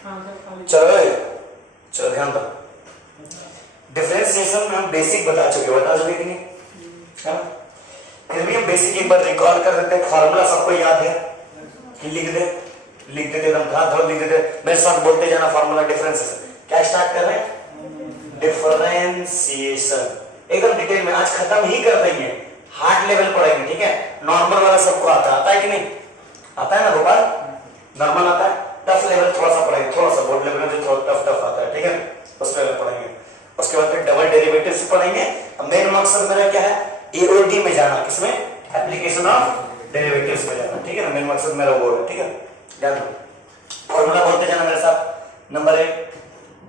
चलो चलो ध्यान दो। डिफरेंशिएशन में हम बेसिक बता चुके कि नहीं, है ना? फिर भी हम बेसिक एक बार रिकॉल कर देते हैं। फॉर्मूला सबको याद है कि लिख देते एकदम धड़ लिख देते। मेरे साथ बोलते जाना फॉर्मूला डिफरेंशिएशन। क्या स्टार्ट कर रहे हैं? डिफरेंशिएशन एकदम डिटेल में आज खत्म ही कर देंगे। हार्ड लेवल पढ़ेंगे, ठीक है? नॉर्मल वाला सबको आता है कि नहीं? आता है ना गोपाल? नॉर्मल आता है। टफ लेवल थोड़ा सा पढ़ेंगे, थोड़ा सा बोर्ड लेवल में जो थोड़ा टफ आता है, ठीक है? उस लेवल पढ़ेंगे। उसके बाद फिर डबल डेरिवेटिव्स पढ़ेंगे। मेन मकसद मेरा क्या है? एओडी में जाना। किसमें? एप्लीकेशन ऑफ डेरिवेटिव्स में जाना, ठीक है ना? मेन मकसद मेरा वो है, ठीक है? ध्यान दो। फॉर्मूला बोलते जाना मेरे साथ। नंबर 1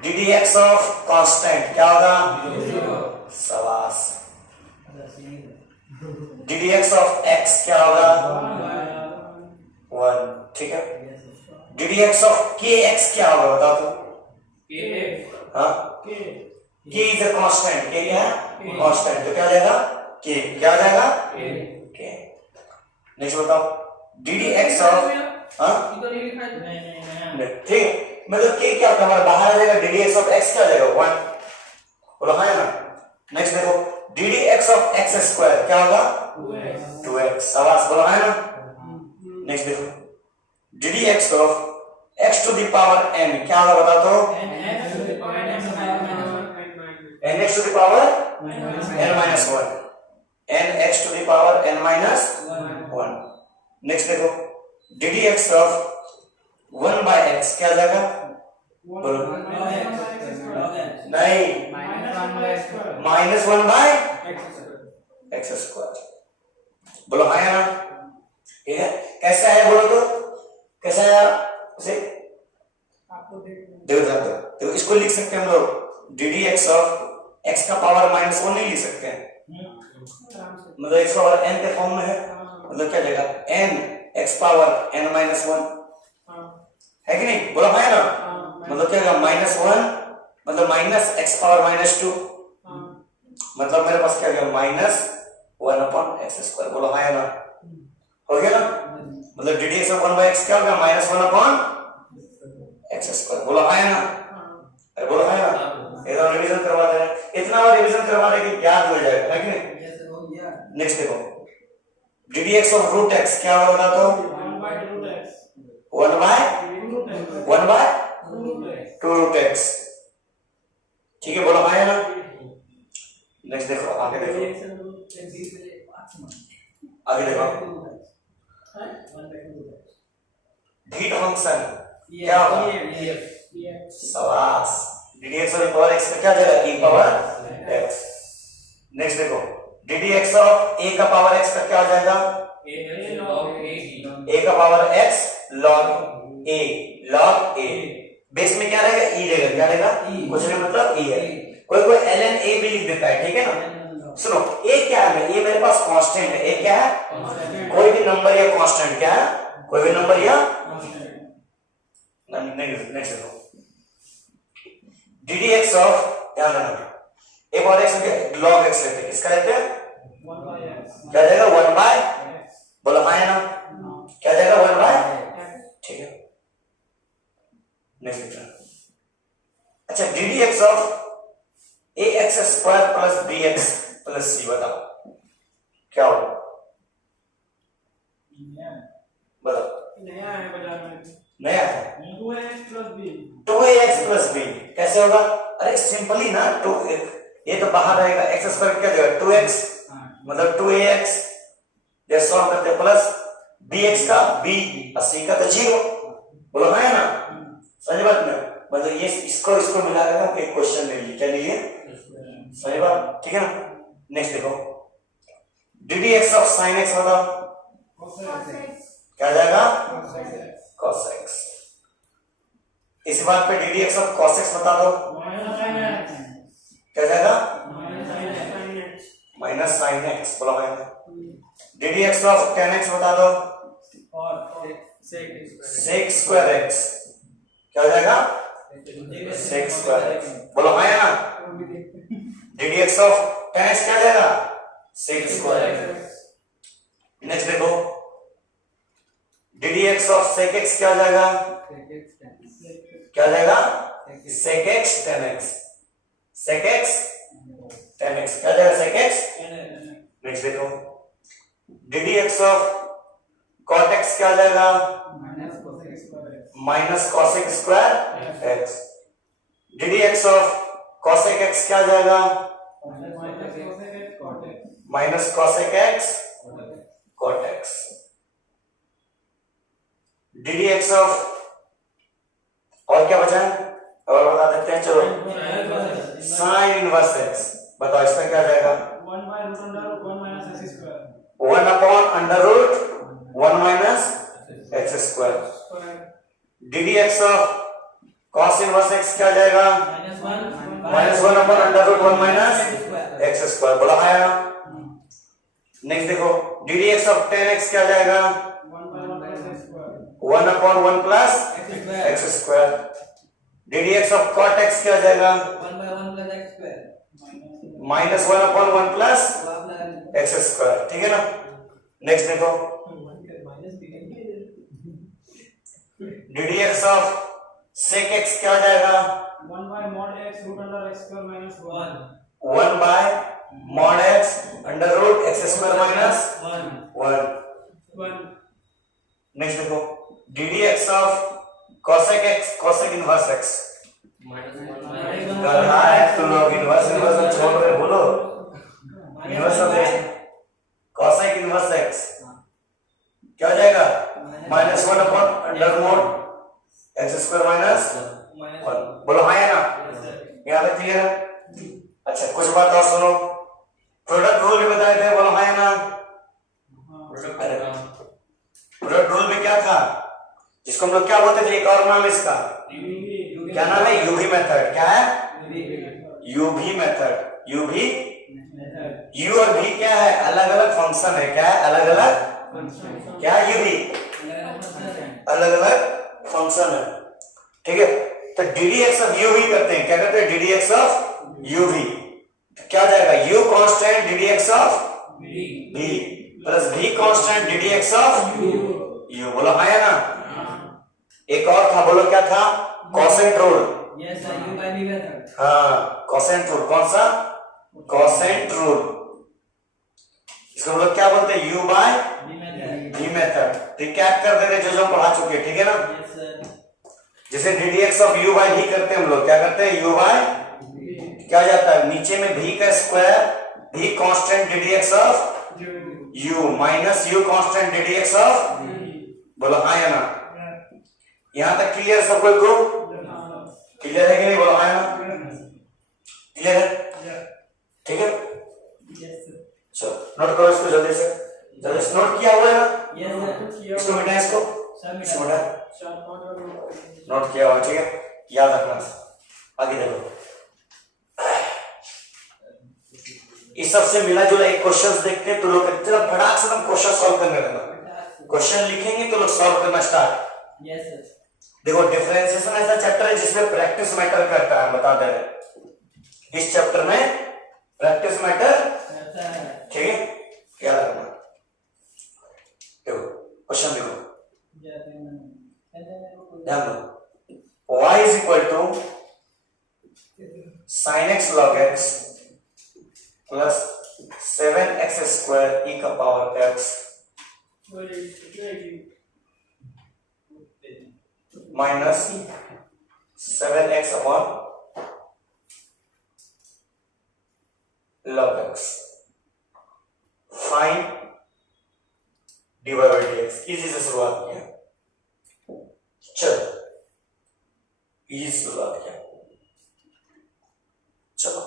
ddx ऑफ कांस्टेंट क्या होगा? शाबाश। ddx ऑफ x क्या होगा? 1, ठीक है? ddx ऑफ kx क्या होगा बताओ तो? हाँ, k is a constant. k क्या है? कांस्टेंट। तो क्या हो जाएगा? k क्या हो जाएगा? k। नेक्स्ट बताओ ddx ऑफ, हाँ ठीक है, मतलब k क्या होता है हमारा? बाहर आ जाएगा। ddx ऑफ x क्या हो जाएगा? 1। बोलो हाँ है ना? नेक्स्ट देखो ddx ऑफ x स्क्वायर क्या होगा? 2x। शाबाश, बोलो हाँ है ना? नेक्स्ट देखो ddx of x to the power n क्या होगा बता तो? nx to the power n minus 1। nx to the power n minus 1। Next देखो ddx ऑफ 1 by x क्या जाएगा? बोलो नहीं, -1 by x स्क्वायर। बोलो हाँ है ना? ठीक है? कैसा है बोलो तो? कैसा है उसे? देखो इसको लिख सकते हैं हम लोग ddx ऑफ x का पावर -1 नहीं लिख सकते हैं, मतलब x पावर n के फॉर्म में है। मतलब क्या जाएगा? n x पावर n -1 है कि नहीं? बोलो हाँ है ना? मतलब क्या होगा? -1 मतलब माइनस x पावर -2, मतलब मेरे पास क्या गया? -1 x स्क्वायर। बोलो हाँ है ना? हो गया ना? मतलब ddx ऑफ 1 by x क्या होगा? -1 x स्क्वायर। बोलो हाँ है ना? अरे बोलो हाँ है ना? एकदम रिवीजन करवा दे रहे हैं। इतना बार रिवीजन करवा रहे कि याद हो जाएगा, है कि नहीं? नेक्स्ट देखो ddx ऑफ रूट x क्या होगा बता तो? 1 by 2 रूट x, ठीक है? बोलो हाँ है ना? नेक्स्ट देखो आगे देखो ढीट फंक्शन क्या होगा? शाबाश। ddx ऑफ पावर x का क्या जाएगा? e power x। नेक्स्ट देखो ddx ऑफ a का पावर x का क्या हो जाएगा? a का power x log a। Base में क्या रहेगा? e रहेगा। क्या रहेगा? कुछ नहीं, मतलब e है। कोई ln a भी लिख देता है, ठीक है ना? सुनो a क्या है? a मेरे पास कांस्टेंट है। a क्या है? कोई भी नंबर या कांस्टेंट। क्या है? कोई भी नंबर या नेक्स्ट देखो ddx ऑफ, ध्यान देना, a पावर x में log x लेते हैं। किसका लेते हैं? क्या जाएगा? 1 by, बोलो हाँ है ना? क्या जाएगा? 1 by, ठीक है? नेक्स्ट अच्छा ddx of ax square plus bx plus c बताओ क्या होगा? बताओ। नया है 2ax प्लस b कैसे होगा? अरे सिंपली ना, ये तो बाहर रहेगा। x स्क्वायर क्या देगा? 2x, मतलब 2ax जैसे सॉल्व करते प्लस bx का b और c का तो 0। बोलो हाँ है ना? सही बात ना? मतलब ये इसको मिला के ना एक क्वेश्चन ले लीजिए। क्या लीजिए? सही बात, ठीक है ना? नेक्स्ट देखो ddx ऑफ sin x बताओ क्या जाएगा? cos x। इसी बात पे ddx ऑफ cos x बता दो क्या जाएगा? -sin x। बोलो हाँ। ddx ऑफ tan x बता दो sec स्क्वायर x क्या हो जाएगा? sec square x। बोलो हाँ ना? ddx ऑफ tan x क्या जाएगा? sec square x। नेक्स्ट देखो ddx ऑफ sec x क्या हो जाएगा? क्या हो जाएगा sec x tan x, sec x tan x क्या हो जाएगा sec x। नेक्स्ट देखो ddx ऑफ cot x क्या हो जाएगा minus cosec square x, ddx of cosec x क्या हो जाएगा minus cosec x cot x, ddx of और क्या बचा है और बता देते हैं चलो sin इनवर्स x, बताओ इसका क्या जाएगा 1 upon under root 1 minus x square, ddx of cos inverse x क्या जाएगा minus 1 upon under root 1 minus x square, बोला आया। नेक्स्ट देखो ddx ऑफ tan x क्या जाएगा 1 upon 1 plus x square, ddx of cot x क्या जाएगा minus 1 upon 1 plus x square, ठीक है ना। नेक्स्ट देखो ddx ऑफ sec x क्या हो जाएगा 1 by mod x under root x square minus 1। Next देखो ddx of cosec x cosec inverse x तो लोग इनवर्स छोड़ रहे बोलो inverse of cosec inverse x क्या हो जाएगा minus 1 upon under root x square minus 1, बोलो हाँ है ना, यहाँ तक क्लियर है। अच्छा कुछ बात और सुनो, प्रोडक्ट रूल भी बताए थे, बोलो हाँ है ना। प्रोडक्ट रूल में क्या था जिसको हम लोग क्या बोलते थे, एक और नाम इसका क्या नाम है यूवी मेथड, क्या है यूवी मेथड, यूवी यू और भी क्या है अलग अलग फंक्शन है, क्या है अलग अलग क्या यूवी अलग अलग फंक्शन है, ठीक है। तो ddx ऑफ u v करते हैं, क्या करते हैं ddx ऑफ u v, तो क्या जाएगा u constant ddx of v plus v constant ddx of u, बोलो हाँ या ना। एक और था, बोलो क्या था कोसेंट रूल, हाँ कोसेंट रूल, कौन सा कोसेंट रूल, इसको हम लोग क्या बोलते हैं u by v method. Recap कर दे रहे जो हम पढ़ा चुके, ठीक है ना। जैसे ddx of u by v करते हैं हम लोग, क्या करते हैं u बाय क्या जाता है नीचे में v का square, v constant ddx of u minus u constant ddx of, बोलो हाँ या ना। यहां तक क्लियर सब कोई को क्लियर है कि नहीं, बोलो हाँ या ना, क्लियर है, ठीक है। चलो नोट करो इसको जल्दी से, जल्दी से नोट किया हुआ है ना, इसको मिटा, इसको मिटा नोट किया हुआ, ठीक है, याद रखना। आगे देखो इस सबसे मिला जुला एक क्वेश्चन देखते हैं, तो लोग फटाक से हम क्वेश्चन सॉल्व करने लगना, क्वेश्चन लिखेंगे तो लोग सॉल्व करना स्टार्ट। देखो डिफरेंशिएशन ऐसा चैप्टर है जिसमें प्रैक्टिस मैटर करता है, बता दे रहे इस चैप्टर में प्रैक्टिस मैटर, ठीक है, क्या रखना। देखो क्वेश्चन देखो, ध्यान दो, y is equal to sin x log x plus 7x square e का power x minus 7x upon log x, find dy by dx। Easy से शुरुआत किया, चलो इजी से शुरुआत किया, चलो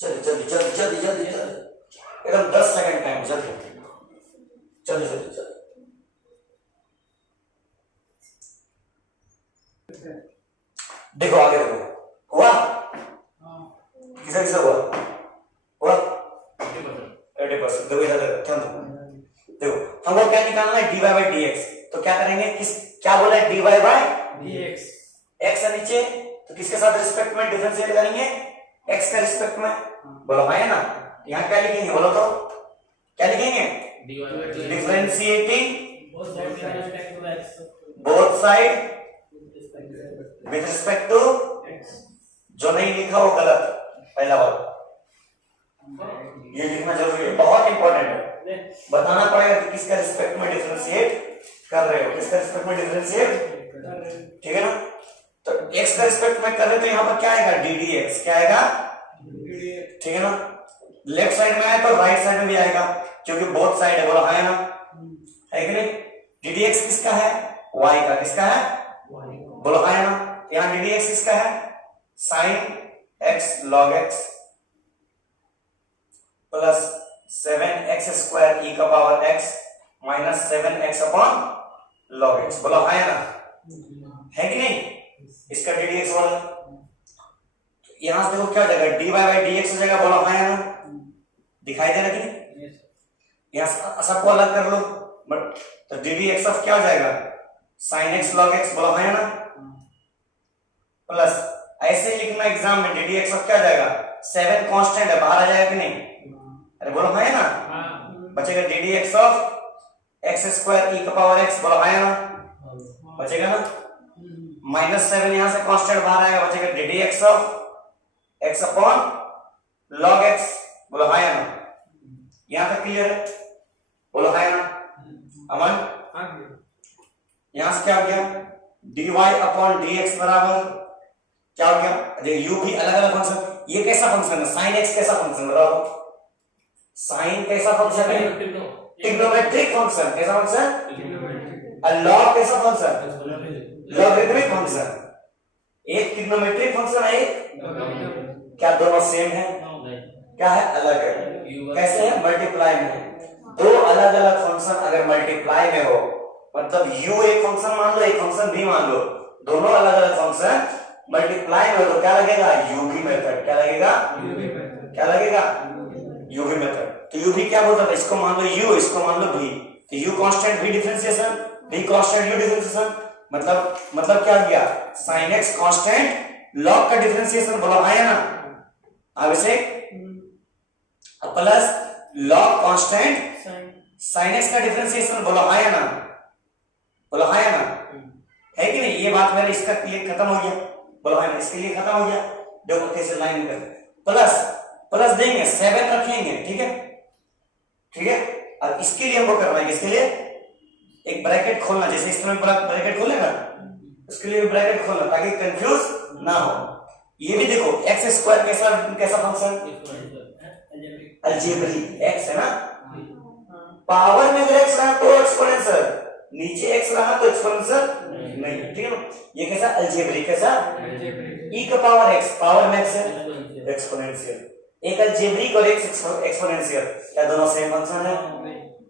जल्दी जल्दी जल्दी जल्दी जल्दी जल्दी एकदम 10 सेकंड टाइम, जल्दी जल्दी जल्दी जल्दी। देखो आगे देखो, हुआ किसे किसे हुआ 80%। देखो इधर क्या देखो हमको क्या निकालना है dy by dx, तो क्या करेंगे, किस क्या बोला है dy by dx, x है नीचे तो किसके साथ रिस्पेक्ट में डिफरेंशिएट करेंगे x के रिस्पेक्ट में, बोलो हाँ है ना। यहाँ क्या लिखेंगे बोलो तो, क्या लिखेंगे differentiating both side with respect to, जो नहीं लिखा वो गलत, पहला बात ये लिखना जरूरी है, बहुत इंपॉर्टेंट है। बताना पड़ेगा कि किसका रिस्पेक्ट में डिफरेंशिएट कर रहे हो, किसका रिस्पेक्ट में डिफरेंशिएट, ठीक है ना। तो x का रिस्पेक्ट में कर रहे हो तो यहाँ पर क्या आएगा, डी डी एक्स, क्या आएगा, ठीक है ना। लेफ्ट साइड में आया तो राइट साइड में भी आएगा, क्योंकि बोथ साइड है, बोला है ना, है कि नहीं। डी डी एक्स किसका है, y का, किसका है, बोला है ना। यहाँ डी डी एक्स किसका है, sin x log x plus 7x square e का power x minus 7x upon log x, बोला है ना, है कि नहीं। इसका डी डी एक्स वाला यहां से देखो क्या हो जाएगा, dy बाई डी एक्स हो जाएगा, बोला है ना, दिखाई दे रहा कि नहीं। यहां सबको अलग कर लो, तो डी डी एक्स ऑफ क्या हो जाएगा, साइन x log x, बोला है ना, प्लस ऐसे लिखना एग्जाम में, डी डी एक्स ऑफ क्या हो जाएगा, 7 कांस्टेंट है, बाहर आ जाएगा कि नहीं, अरे बोलो है ना, बचेगा d d x of x square e का पावर एक्स, बोलो है ना, बचेगा ना, माइनस 7 यहां से कांस्टेंट बाहर आएगा, बचेगा d d x of x upon log x, बोलो है ना। यहां तक क्लियर है, बोलो है ना अमन। यहां से क्या हो गया, dy अपॉन dx बराबर क्या हो गया, देखिए u भी अलग अलग फंक्शन, ये कैसा फंक्शन है, साइन x कैसा फंक्शन बताओ, साइन कैसा फंक्शन है, ट्रिग्नोमेट्रिक फंक्शन, कैसा फंक्शन, और लॉग कैसा फंक्शन, लॉगरिथमिक फंक्शन। एक ट्रिग्नोमेट्रिक फंक्शन है, क्या दोनों सेम है, क्या है, अलग है, कैसे है, मल्टीप्लाई में। दो अलग अलग फंक्शन अगर मल्टीप्लाई में हो, मतलब u एक फंक्शन मान लो, एक फंक्शन भी मान लो, दोनों अलग अलग फंक्शन मल्टीप्लाई में हो तो क्या लगेगा, u भी मेथड, क्या लगेगा, क्या लगेगा, u भी मेथड। तो u भी क्या बोलता है, इसको मान लो u, इसको मान लो v, तो u constant v differentiation, v constant u differentiation, मतलब क्या गया, sin x कांस्टेंट log का डिफरेंशिएशन, बोला है ना। अब इसे plus log constant sin x का डिफरेंशिएशन, बोला है ना, बोला है ना, है कि नहीं। ये बात मेरा इसका क्लियर खत्म हो गया, बोला है ना, इसके लिए खत्म हो गया। देखो कैसे लाइन कर, प्लस देंगे 7 रखेंगे, ठीक है, ठीक है। अब इसके लिए हमको करना है, इसके लिए एक ब्रैकेट खोलना, जैसे इस तरह ब्रैकेट खोलेगा, उसके लिए ब्रैकेट खोलना ताकि कंफ्यूज ना हो। ये भी देखो एक्स स्क्वायर कैसा फंक्शन, अलजेब्रिक, एक्स है ना, पावर में अगर एक्स रहा तो एक्सपोनेंशियल, नीचे एक्स रहा तो एक्सपोनेंशियल नहीं, ठीक है ना। ये कैसा अलजेब्रिक, कैसा, e का पावर x, पावर में x है, एक्सपोनेंशियल। एक अलजेब्रिक और एक एक्सपोनेंशियल, क्या दोनों सेम फंक्शन है,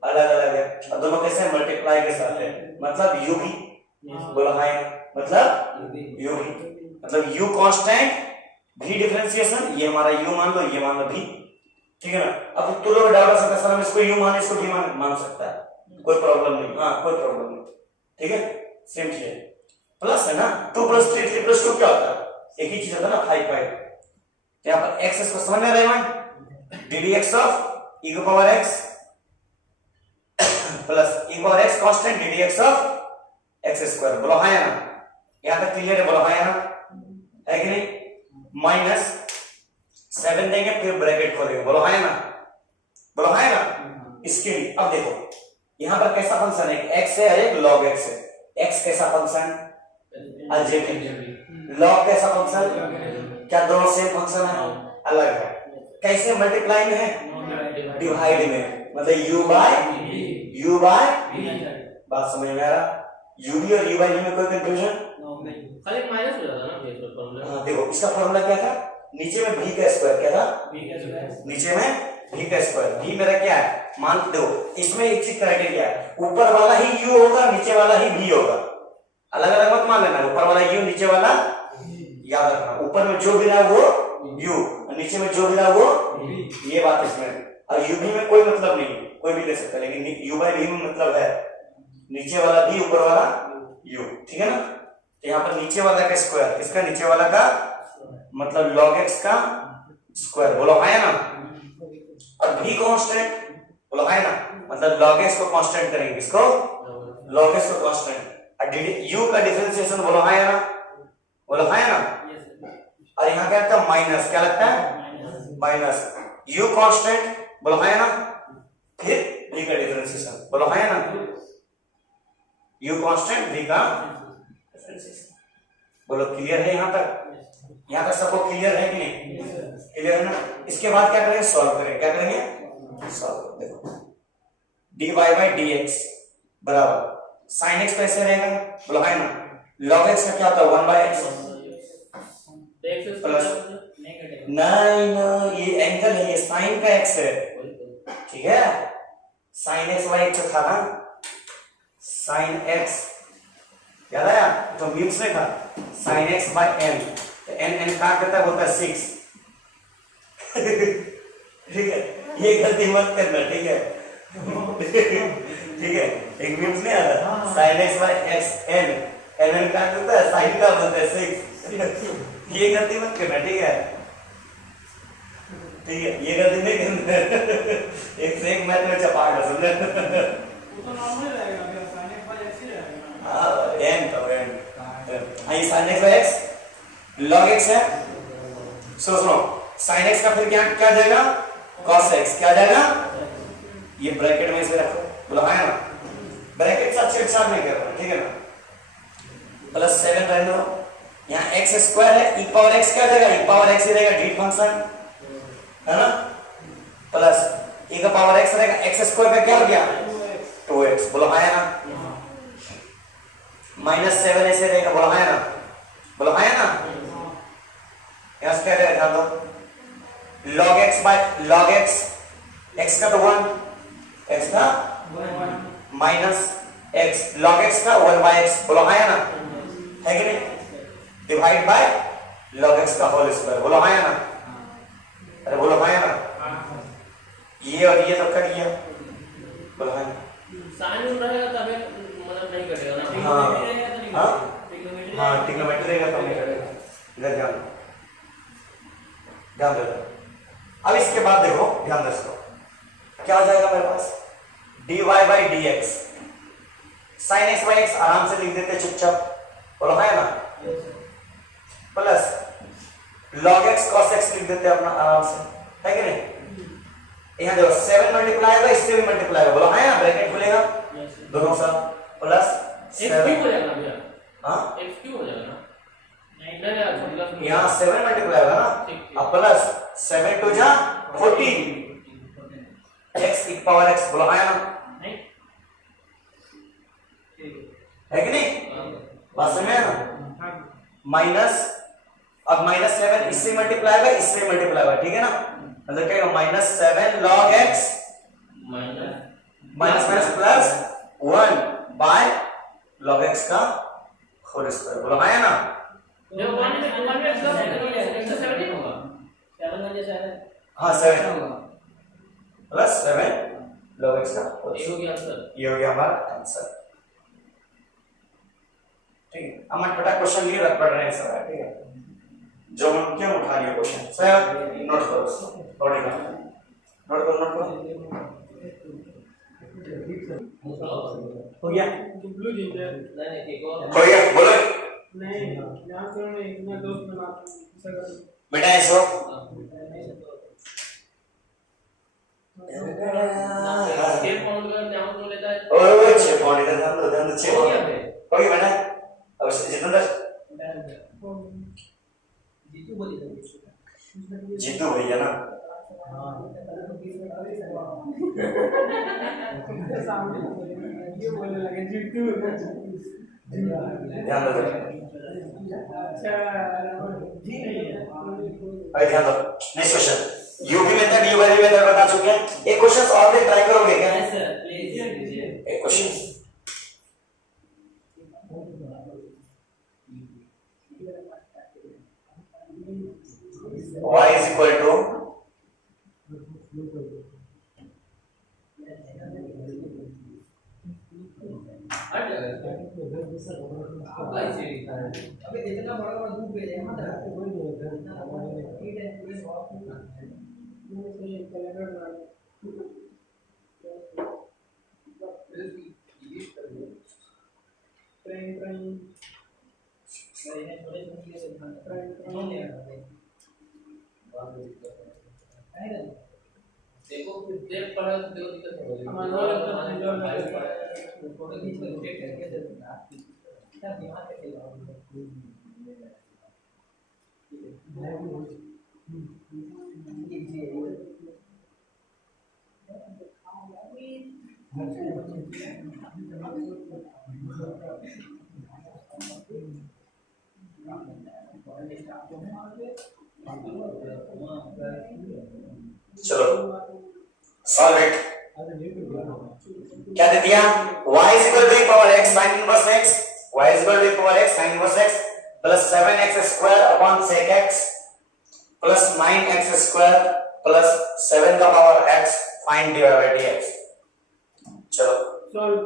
अलग अलग है, और दोनों कैसे मल्टीप्लाई के साथ है, मतलब u भी, बोला है, मतलब u भी, मतलब u कांस्टेंट v डिफरेंशिएशन, ये हमारा u मान लो, ये मान लो v, ठीक है ना। अब तो लोग डाउट आ सकता है, सर हम इसको u माने, इसको v मान सकता है, कोई प्रॉब्लम नहीं, हाँ कोई प्रॉब्लम नहीं, ठीक है, सेम चीज है। प्लस है ना, 2 + 3 3 + 2 क्या होता है, एक ही चीज होता है ना, 5 5। यहाँ पर x इसको समझ में रहे, D d x of e का पावर x प्लस e का power x constant D d x of x square, बोला है ना। यहाँ तक क्लियर है, बोला है ना, है कि नहीं। माइनस 7 देंगे, फिर ब्रैकेट खोलेंगे, बोला है ना, बोला है ना। इसके लिए अब देखो यहाँ पर कैसा फंक्शन है, x है और एक log x है। x कैसा फंक्शन, अलजेब्रिक, log कैसा फंक्शन, क्या दोनों सेम फंक्शन है, अलग है। कैसे मल्टीप्लाई में है, डिवाइड में, मतलब u बाय बात समझ में आ रहा, u भी और u बाय v में कोई कंफ्यूजन, खाली माइनस हो जाता ना ये फॉर्मूला। हाँ देखो इसका फॉर्मूला क्या था, नीचे में v का स्क्वायर, क्या था, नीचे में v का स्क्वायर। v मेरा क्या है, मान दो, इसमें एक चीज क्राइटेरिया है, ऊपर वाला ही u होगा, नीचे वाला ही v होगा, अलग अलग मत मान लेना, ऊपर वाला u, नीचे वाला, याद रखना, ऊपर में जो गिरा वो u, नीचे में जो गिरा वो v, ये बात इसमें। और u v में कोई मतलब नहीं, कोई भी ले सकता है, लेकिन u बाय v में मतलब है नीचे वाला v, ऊपर वाला u, ठीक है ना। तो यहाँ पर नीचे वाला का स्क्वायर, इसका नीचे वाला का मतलब log x का स्क्वायर, बोलो है ना। और v कांस्टेंट, बोलो है ना, मतलब log x को कांस्टेंट करेंगे, किसको, log x को कांस्टेंट, u का डिफरेंशिएशन बोलो है ना, बोलो है ना, और यहाँ क्या लगता है माइनस, क्या लगता है माइनस, u कांस्टेंट बोलो है ना, फिर v का डिफरेंशिएशन बोलो है ना, u कांस्टेंट v का डिफरेंशिएशन, बोलो क्लियर है यहाँ तक, यहाँ तक सबको क्लियर है कि नहीं, क्लियर है ना। इसके बाद क्या करेंगे, सॉल्व करेंगे, क्या करेंगे सॉल्व, देखो dy बाई dx बराबर sin x कैसे रहेगा, बोलो है ना, log x का क्या होता है 1 बाई x प्लस, नहीं ये एंगल है, ये sin का x है, ठीक है, sin x बाई x था ना, sin x याद आया, तो मीम्स में था sin x बाई n, तो n काट देता है, बोलता है 6 ठीक है, ये गलती मत करना, ठीक है ठीक है, एक मीम्स नहीं आता sin x by x n काट देता है, sin का बोलता है 6 ये गलती मत करना, ठीक है, ठीक है, ये गलती नहीं करना एक से एक मैथ में चपाट है, समझे, वो तो नॉर्मल रहेगा, sin x बाई x ही रहेगा, हां n तो n, I sin x by x log x है, सुनो sin x का फिर क्या क्या जाएगा, cos x, क्या जाएगा, ये ब्रैकेट में इसे रखो, बोलो है ना, ब्रैकेट से अच्छे साथ नहीं करना, ठीक है ना, प्लस 7 रहने दो, यहाँ x स्क्वायर है, e पावर x क्या जाएगा, e पावर x ही रहेगा, डी फंक्शन है ना, प्लस e का पावर x रहेगा, x स्क्वायर का क्या हो गया 2x, बोलो है ना, माइनस 7 ऐसे रहेगा, बोलो है ना, बोलो है ना, यहाँ से क्या रहेगा ध्यान दो, log x by log x का तो 1, x का माइनस x, log x का 1 बाय x, बोलो है ना, है कि नहीं, डिवाइड बाय log x का होल स्क्वायर, बोलो है ना, अरे बोलो है ना, ये और ये तो कट गया, बोलो है ना, साइन उड़ रहेगा तब मतलब नहीं कटेगा ना, हाँ हाँ ट्रिग्नोमेट्री रहेगा तो नहीं कटेगा, इधर ध्यान दो, अब इसके बाद देखो ध्यान दो, इसको क्या हो जाएगा मेरे पास, dy by dx, sin x by x आराम से लिख देते चुपचाप, बोलो है ना, plus log x cos x लिख देते अपना आराम से, है कि नहीं, यहाँ देखो 7 मल्टीप्लाई होगा, इससे भी मल्टीप्लाई होगा, बोलो है ना, ब्रैकेट खुलेगा दोनों साथ, प्लस 7 हो जाएगा भैया, हाँ x क्यों हो जाएगा ना, नहीं यहाँ 7 मल्टीप्लाई होगा ना, अब प्लस 7 टू जा 14 x की पावर x, बोलो है ना, है कि नहीं, बात समझ में ना, माइनस, अब माइनस 7 इससे मल्टीप्लाई होगा, इससे मल्टीप्लाई होगा, ठीक है ना, मतलब क्या होगा minus 7 log x minus minus plus 1 by log x का होल स्क्वायर, बोलो है ना, जो 1 में x 17 होगा, 7 का जैसा है, हाँ 7 प्लस 7 log x का होल ये हो गया आंसर, ये हो गया हमारा आंसर, ठीक है, हम फटाफट क्वेश्चन ये रख पड़ रहे हैं सर, ठीक है, जो हम क्यों उठा लिए क्वेश्चन सर, नोट करो, नोट करो, हो गया, ब्लू जिंजर नहीं ठीक हो, हो गया, बोलो नहीं, यहाँ से मैं इतना दोस्त बनाता हूँ, बेटा ऐसो स्केल पाउंड का नाम तो लेता है, ओए 6 पॉइंट इधर ध्यान दो 6 हो गया पॉइंट, बे, हो गया बेटा, अब जितेंद्र जीतू भैया ना, ये बोलने लगे जीतू, ध्यान दो, अच्छा अरे ध्यान दो, next question, UV method you value method बता चुके हैं, एक क्वेश्चन और भी ट्राई करोगे क्या, यस सर प्लीज एक question, y is equal to अबे इतना बड़ा बड़ा दूध भेजा है मत देखो फिर देख पड़ा तो देखो दिक्कत हो रही है फोटो खींच के चेक करके दे देना क्या दिमाग पे खेल रहा हूं चलो सॉल्व इट। क्या दे दिया? y is equal to e power x sin inverse x, y is equal to e power x sin inverse x plus 7x square upon sec x plus 9x square plus 7 का power x find dy by dx। चलो solve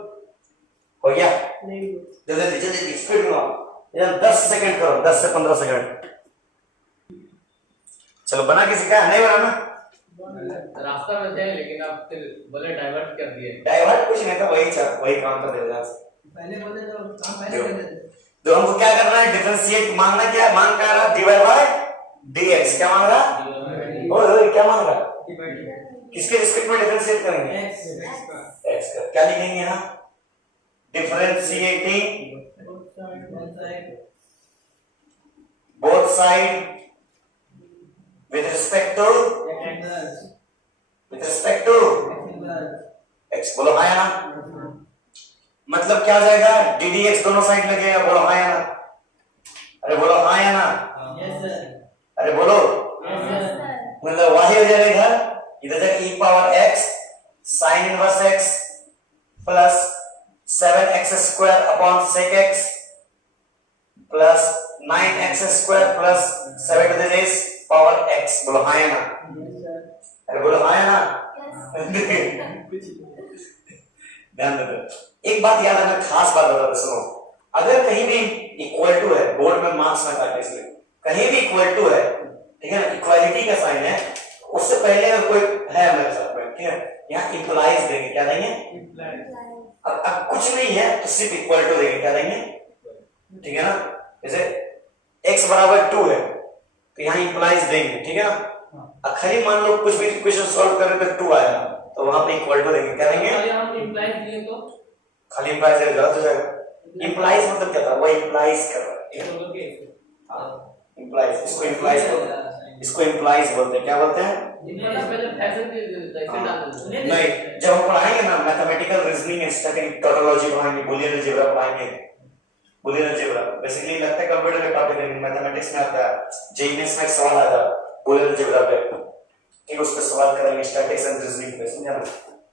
हो गया? नहीं जल्दी जल्दी speed में आओ, इधर 10 सेकंड करो, 10 से 15 सेकंड। चलो बना किसी का नहीं बनाना? रास्ता में थे लेकिन आप फिर बोले डाइवर्ट कर दिए। डाइवर्ट कुछ नहीं था, वही काम कर देगा। पहले बोले तो काम पहले कर देते। तो हमको क्या करना है? डिफरेंशिएट मांगना, क्या मांग क्या रहा? dy by dx। क्या मांग रहा? ओए क्या मांग रहा? किसके रिस्पेक्ट में डिफरेंशिएट करेंगे? x का। क्या लिखेंगे यहाँ? Differentiating both side with respect to x। बोलो हाँ या ना? मतलब क्या हो जाएगा? ddx दोनों साइड लगेगा। बोलो हाँ या ना? अरे बोलो हाँ या ना? अरे बोलो। मतलब वही हो जाएगा इधर से e power x sin inverse x plus 7x square upon sec x plus 9x square plus 7 to the base power x। बोलो हाँ या ना? अरे बोलो हाँ या ना? ध्यान दो। एक बात याद रखना, खास बात बता दो, सुनो। अगर कहीं भी इक्वल टू है, बोर्ड में मार्क्स ना काटे इसलिए, कहीं भी इक्वल टू है, ठीक है ना, इक्वालिटी का साइन है, उससे पहले अगर कोई है मेरे साथ में, ठीक है, यहाँ इंप्लाइज देंगे। क्या देंगे? अब कुछ नहीं है तो सिर्फ इक्वल टू देंगे। क्या देंगे? ठीक है ना, जैसे x बराबर 2 है तो यहाँ इंप्लाइज देंगे। ठीक है ना, खाली मान लो कुछ भी इक्वेशन सॉल्व करें तो 2 आया तो वहां पे इक्वल टू देंगे। क्या देंगे? इंप्लाइज दिए तो खाली इंप्लाइज गलत हो जाएगा। इंप्लाइज मतलब क्या था? वो इंप्लाइज कर रहा है। इंप्लाइज, इसको इंप्लाइज बोलते हैं। क्या बोलते हैं? नहीं, जब हम पढ़ाएंगे ना मैथमेटिकल रीजनिंग एंड टोटोलॉजी पढ़ाएंगे, बूलियन अलजेब्रा पढ़ाएंगे। बूलियन अलजेब्रा बेसिकली लगता है कंप्यूटर का टॉपिक है, मैथमेटिक्स में आता है। जेईई में एक सवाल आता है बूलियन अलजेब्रा पे, ठीक, उस पे सवाल करेंगे स्टैटिक्स एंड रीजनिंग पे, समझा ना?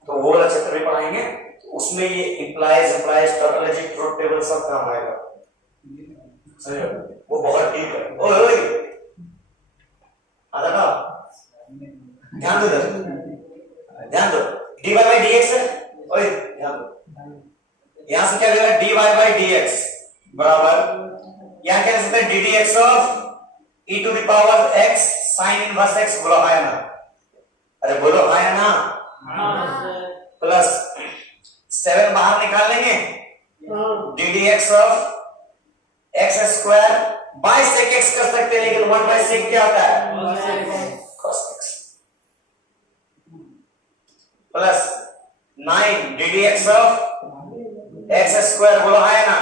तो वो वाला चैप्टर भी पढ़ाएंगे, उसमें ये इंप्लाइज टोटोलॉजी ट्रूथ टेबल सब काम आएगा। समझो, वो बहुत डीप है। ओए ओए आधा का ध्यान दो, ध्यान दो। dy by dx है, ओए ध्यान दो। यहां से क्या देगा? dy by dx बराबर, यहां क्या लिख सकते हैं? ddx of e to the power x sin inverse x। बोलो हाँ या ना? अरे बोलो हाँ या ना? प्लस 7 बाहर निकाल लेंगे, ddx of x square by sec x कर सकते हैं, लेकिन 1 बाय sec क्या होता है? cos x plus 9 ddx of x square. बोलो हाँ या ना?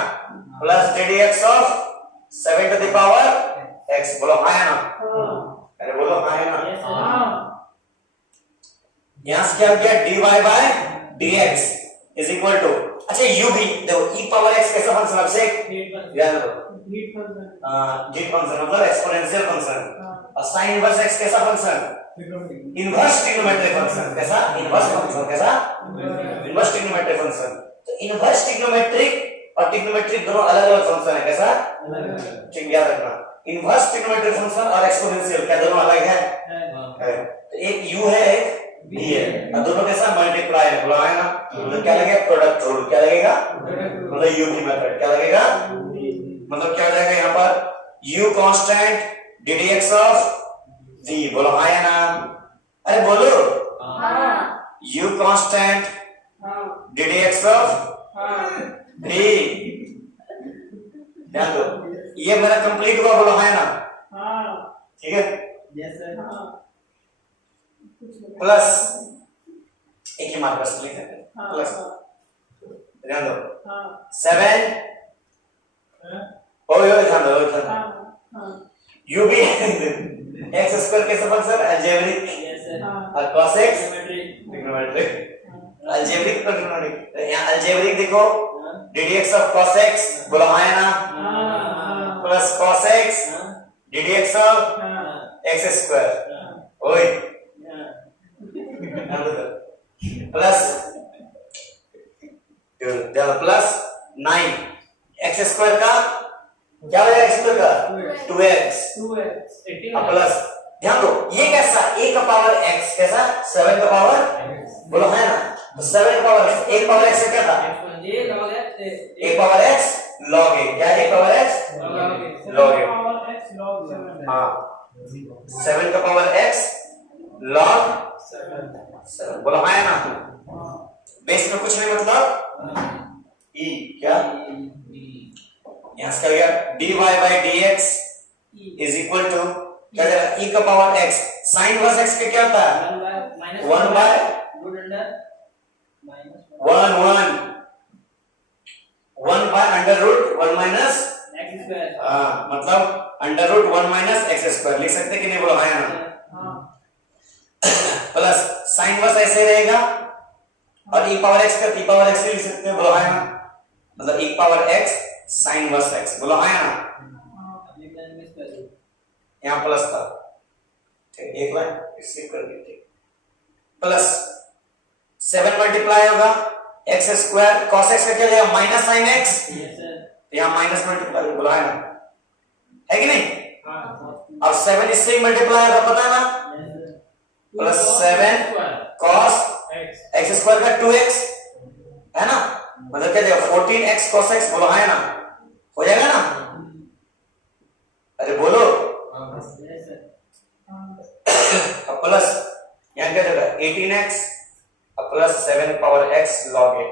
Plus ddx of 7 to the power x। बोलो हाँ या ना? अरे बोलो हाँ या ना? यहां से क्या हो गया? dy by dx is equal to, अच्छा u भी देखो, e पावर x कैसा फंक्शन? अब से ध्यान दो, जीट फंक्शन मतलब एक्सपोनेंशियल फंक्शन। और sin इनवर्स x कैसा फंक्शन? Inverse trigonometric function. कैसा? Inverse function. कैसा? Inverse trigonometric function. तो इनवर्स ट्रिग्नोमेट्रिक और ट्रिग्नोमेट्रिक दोनों अलग-अलग फंक्शन है। कैसा? ठीक, याद रखना, इनवर्स ट्रिग्नोमेट्रिक फंक्शन और एक्सपोनेंशियल क्या दोनों अलग है? तो एक u है, एक v है, और दोनों के साथ मल्टीप्लाई है। बोला है ना? मतलब क्या लगेगा? Product rule. क्या लगेगा? मतलब u की मेथड। क्या लगेगा? मतलब क्या हो जाएगा यहाँ पर? u constant ddx of v। बोलो हाँ या ना? अरे बोलो u कांस्टेंट हाँ ddx ऑफ हाँ 3। ध्यान दो, ये मेरा कंप्लीट हुआ, बोलो है ना? हाँ ठीक है। Yes sir. हाँ प्लस एक ही मार्कर से लिखेंगे, हाँ प्लस ध्यान दो हाँ 7 ओ यो ध्यान दो हाँ हाँ u भी x स्क्वायर कैसे बन सर? Algebraic yes sir. हाँ और cos x geometry. Trigonometric. Algebraic और ट्रिग्नोमेट्रिक, यहाँ अलजेब्रिक देखो हाँ ddx ऑफ cos x, बोलो है ना? हाँ प्लस cos x हाँ ddx ऑफ हाँ x स्क्वायर, हाँ ओए हाँ प्लस प्लस 9 x स्क्वायर का क्या हो जाएगा? x स्क्वायर का 2x 2x अब प्लस, ध्यान दो ये कैसा, a का पावर x कैसा, 7 का पावर, बोलो है ना? तो 7 का पावर x, एक पावर x से क्या था? ये लॉग है एक पावर x log a, क्या है एक power x? log a। Power x log 7 हाँ 7 का पावर x log 7, बोलो है ना? बेस में कुछ नहीं मतलब e, क्या यहाँ से क्या गया? dy by dx is equal to क्या जाएगा? e का power x, sign inverse x के क्या होता है? 1 by root under minus 1 by under root 1 minus, x square. मतलब under root 1 minus x square लिख सकते कि नहीं, बोलो है ना? हाँ प्लस साइन वर्स ऐसे रहेगा और e पावर x का e पावर x लिख सकते हैं, बोलो है ना? मतलब e power x sign inverse x, बोलो है ना? अभी प्लान मिस कर दो। यहाँ प्लस था, ठीक, एक लाइन स्किप कर दी, ठीक। प्लस 7 मल्टीप्लाई होगा x स्क्वायर, cos x का क्या जाएगा? Minus sin x, yes sir. यहाँ माइनस मल्टीप्लाई, बोला है ना? है कि नहीं? हाँ अब 7 इससे मल्टीप्लाई होगा, पता है ना? Yes sir. Plus 7 cos x square का 2x है ना? मतलब क्या जाएगा? 14x cos x, बोलो है ना? हो जाएगा ना? अरे बोलो। Yes sir. अब प्लस यहाँ क्या जाएगा? 18x plus 7 power x log a।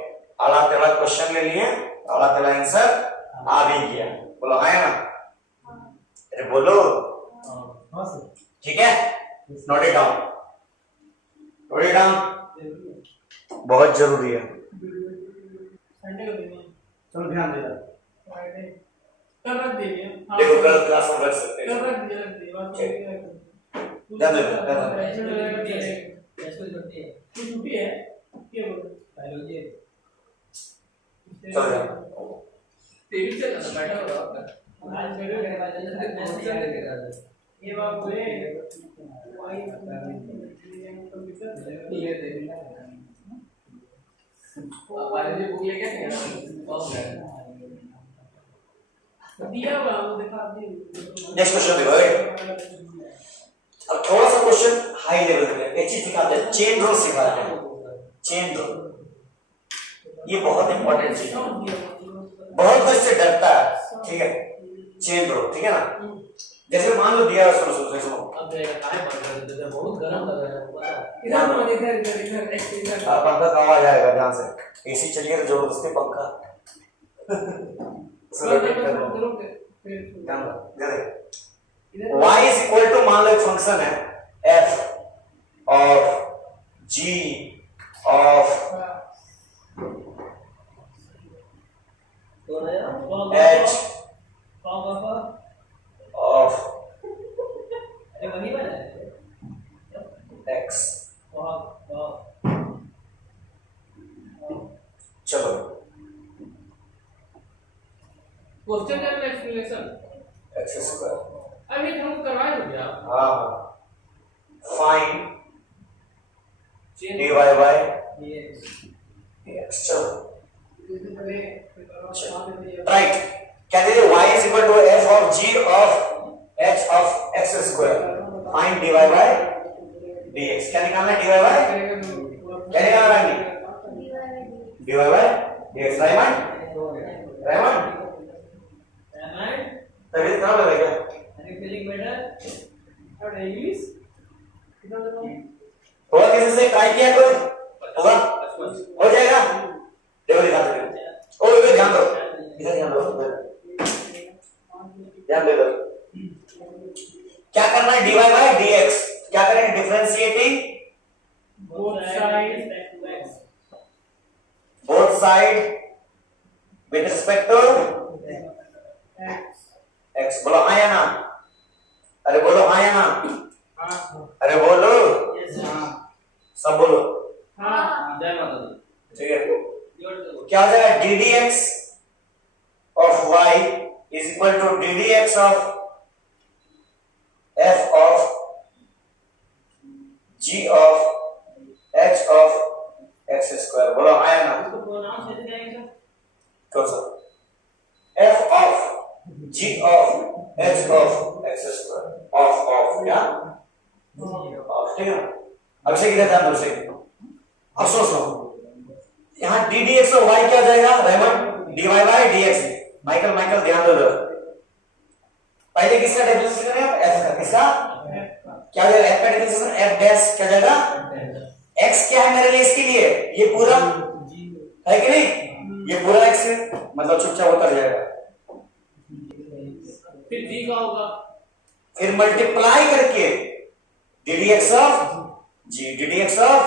आला तेला क्वेश्चन ले लिए, आला तेला आंसर आ भी गया, बोलो है ना? अरे बोलो, ठीक है? Note it down, note it down, बहुत जरूरी है। संडे को देंगे, चलो ध्यान देना, फ्राइडे कल रख देंगे। हाँ, देखो कल क्लास में रख सकते कल हैं। रख दिए बात ध्यान देना, ध्यान देना। यस कोई छुट्टी है। तू छुट्टी है क्या बोल बायोलॉजी चलो जाओ। टीवी से बैठा हो आपका आज मेरे ये बात बोले वाई कंप्यूटर ये देखना बायोलॉजी बुक लेके नहीं दिया हुआ वो दिखा दी। नेक्स्ट क्वेश्चन देखो, अब थोड़ा सा क्वेश्चन हाई लेवल पे एक चीज सिखाते हैं, चेन रूल सिखाते हैं। चेन रूल ये बहुत इंपॉर्टेंट चीज है, बहुत कोई इससे डरता है, ठीक है? चेन रूल, ठीक है ना? जैसे मान लो दिया, सुनो अब काहे बंद कर देते हैं, बहुत गर्म लग रहा है पता। इधर इधर इधर इधर पंखा का आवाज आएगा ध्यान से, एसी चलिए तो जबरदस्ती पंखा y इज इक्वल टू, मान लो एक फंक्शन है f of g of h of ये वही वाला है। x। वाह चलो question and explanation x square, अभी हम करवाए हो गया। हाँ फाइंड dy by dx। चलो राइट, क्या दे y is equal to f of g of h of x square, find dy by dx। क्या निकालना है? dy by, क्या निकालना है? dy by dx। राइमंड तभी इतना लगेगा। फीलिंग बेटर और इंग्लिश थोड़ा किसी से ट्राई किया कोई? दो, ध्यान दे दो। क्या करना है, dy बाय dx क्या करेंगे, differentiating both side with respect to x। बोलो हाँ या ना, अरे बोलो हाँ या ना, अरे बोलो, सब बोलो, ठीक है। क्या हो जाएगा, ddx of y is equal to ddx of f of g of h of x square। बोलो आया ना, कौन सा, f of g of h of x square of क्या ठीक है ना। अब से किधर ध्यान दो, से अब सोचो यहाँ ddx और y क्या जाएगा, Raymond dy by dx। Michael Michael ध्यान दो, पहले किसका डिफरेंशिएशन करें, f का, किसका क्या हो जाएगा, f का डिफरेंशिएशन f डैश क्या जाएगा, x क्या है मेरे लिए, इसके लिए ये पूरा है कि नहीं, ये पूरा x है, मतलब चुपचाप उतर जाएगा। फिर g का होगा, फिर मल्टीप्लाई करके ddx of g, ddx of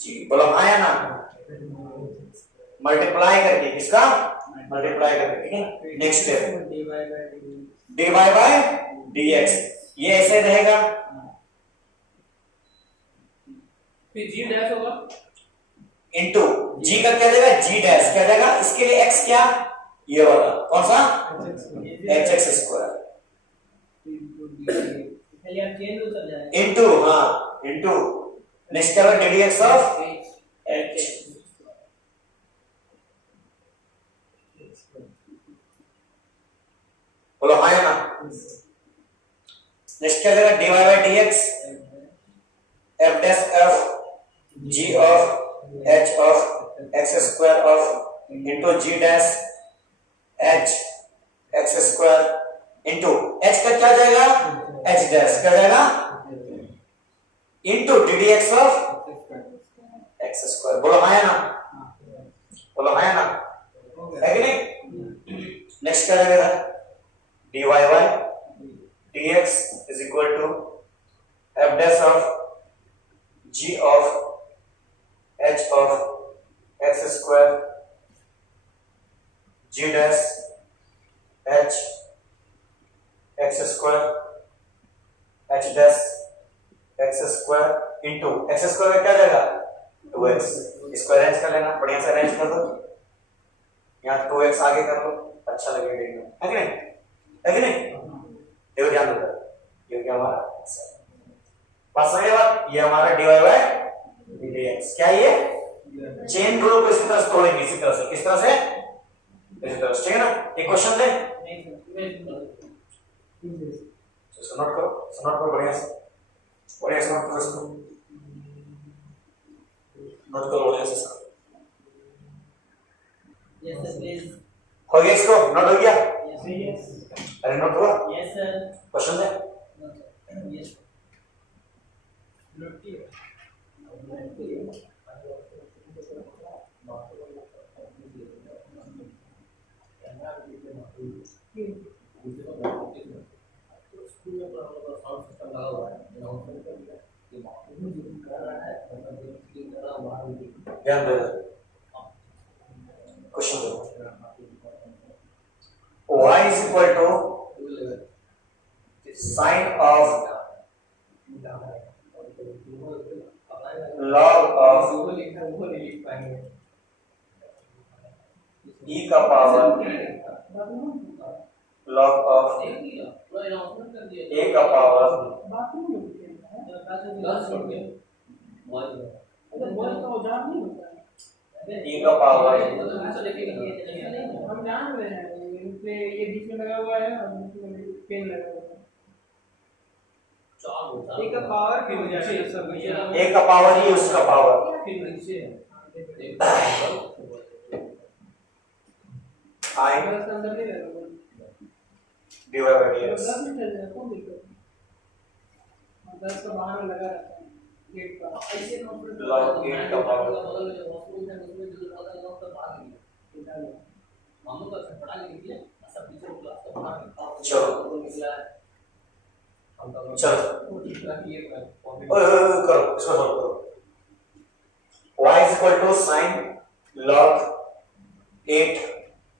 g, बोलो हाँ या ना, मल्टीप्लाई करके, किसका मल्टीप्लाई करके, ठीक है। Next step dy by dx, ये ऐसे रहेगा, फिर g डैश होगा इनटू g का क्या जाएगा, g डैश क्या जाएगा, इसके लिए x क्या, ये वाला कौन सा, hx स्क्वायर इनटू, हाँ इनटू नेक्स्ट क्या होगा, ddx ऑफ h। बोलो हाँ या ना, नेक्स्ट क्या जाएगा, dy by dx f dash f g of h of x square of into g dash h x square into h का क्या जाएगा, h डैश क्या जाएगा, into ddx of x square. बोलो हाँ या ना, बोलो हाँ या ना, है कि नहीं। नेक्स्ट क्या जाएगा, dy by dx is equal to f dash of g of h of x square g dash h x square h dash x square into x square में क्या जाएगा, 2x, स्क्वायर रेंज कर लेना, बढ़िया से range कर दो, यहाँ 2x आगे कर लो, अच्छा लगेगा देखने में, है कि नहीं, है कि नहीं। देखो ध्यान दो, ये क्या हमारा बात समझे बात, ये हमारा dy बाय dx क्या, ये चेन रूल को इसी तरह से तोड़ेंगे, इसी तरह से, किस तरह से, इसी तरह से, ठीक है ना। एक क्वेश्चन दे, इसको नोट करो बढ़िया से, बढ़िया से नोट करो इसको, नोट करो बढ़िया से। यस सर प्लीज, हो गया, इसको नोट हो गया, यस अरे नोट हुआ, यस सर, क्वेश्चन दे, यस नोट किया ध्यान दे, क्वेश्चन दो, y is equal to sin of log of e का पावर log of a का पावर e का पावर हम जान रहे हैं, ये बीच में लगा हुआ है और पेन लगा हुआ है, एक का पावर फिर नीचे सब a का पावर ही उसका पावर फिर नीचे I अंदर नहीं रहेगा, divided by dx 10 में चल जाएगा, कौन दिक्कत है, 10 का बाहर लगा रहता है गेट का, ऐसे log 8 का पावर मामू का पढ़ा के निकले सब टीचर क्लास का पढ़ा के चलो निकला है चलो वो ठीक रखिए करो इसको सॉल्व करो। y is equal to sin log 8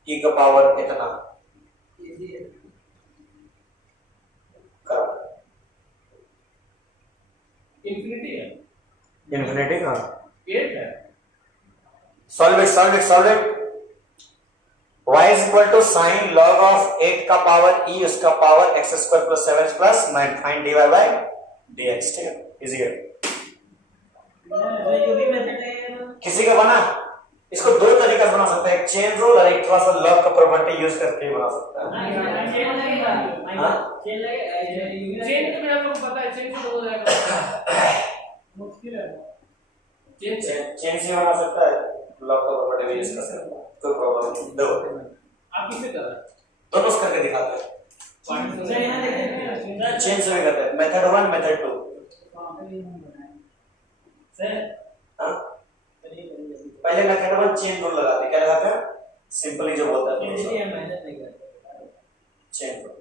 e का पावर इतना करो। इंफिनिटी है इन्फिनिटी का 8 है solve it y is equal to sin log of 8 का पावर e उसका power x square plus 7x plus 9 find dy by dx। ठीक है इजी है। ये भी मेथड है किसी का बना इसको दो तरीका से बना सकता है, एक चेन रूल और एक थोड़ा सा लॉग का प्रॉपर्टी यूज करके बना सकता है। चेन लगेगा हाँ? चेन लगेगा चेन तो मेरा आपको पता है चेन से हो जाएगा मुश्किल है चेन से चेन से बना सकता है, लॉग का प्रॉपर्टी भी यूज कर सकता है, कोई प्रॉब्लम नहीं। दो आप किसे कर रहे हैं दोनों से करके दिखाते हैं। सर यहां देखिए चेन से भी करते हैं, मेथड 1 मेथड 2। सर हाँ पहले मेथड 1 चेन रूल लगाते हैं, क्या लगाते हैं सिंपली जो बोलता है मेहनत नहीं करते चेन रूल।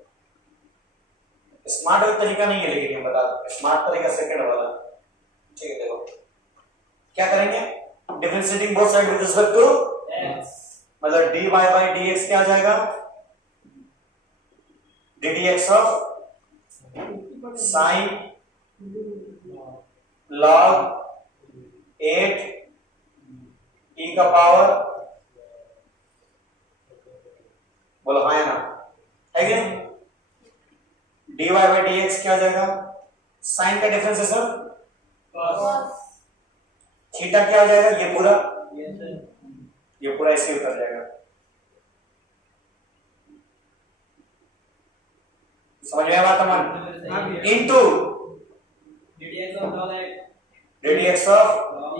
स्मार्ट तरीका नहीं है लेकिन ये बता दो, स्मार्ट तरीका सेकंड वाला। ठीक है देखो क्या करेंगे, differentiating both side with respect to x मतलब dy by dx क्या आ जाएगा, ddx of sin log 8 e का पावर, बोलो हाँ या ना, है कि नहीं। dy by dx क्या आ जाएगा, साइन का डिफरेंस है सर, थीटा क्या आ जाएगा, ये पूरा ऐसे उतर जाएगा। समझ में आया बात Aman, into ddx of log x ddx of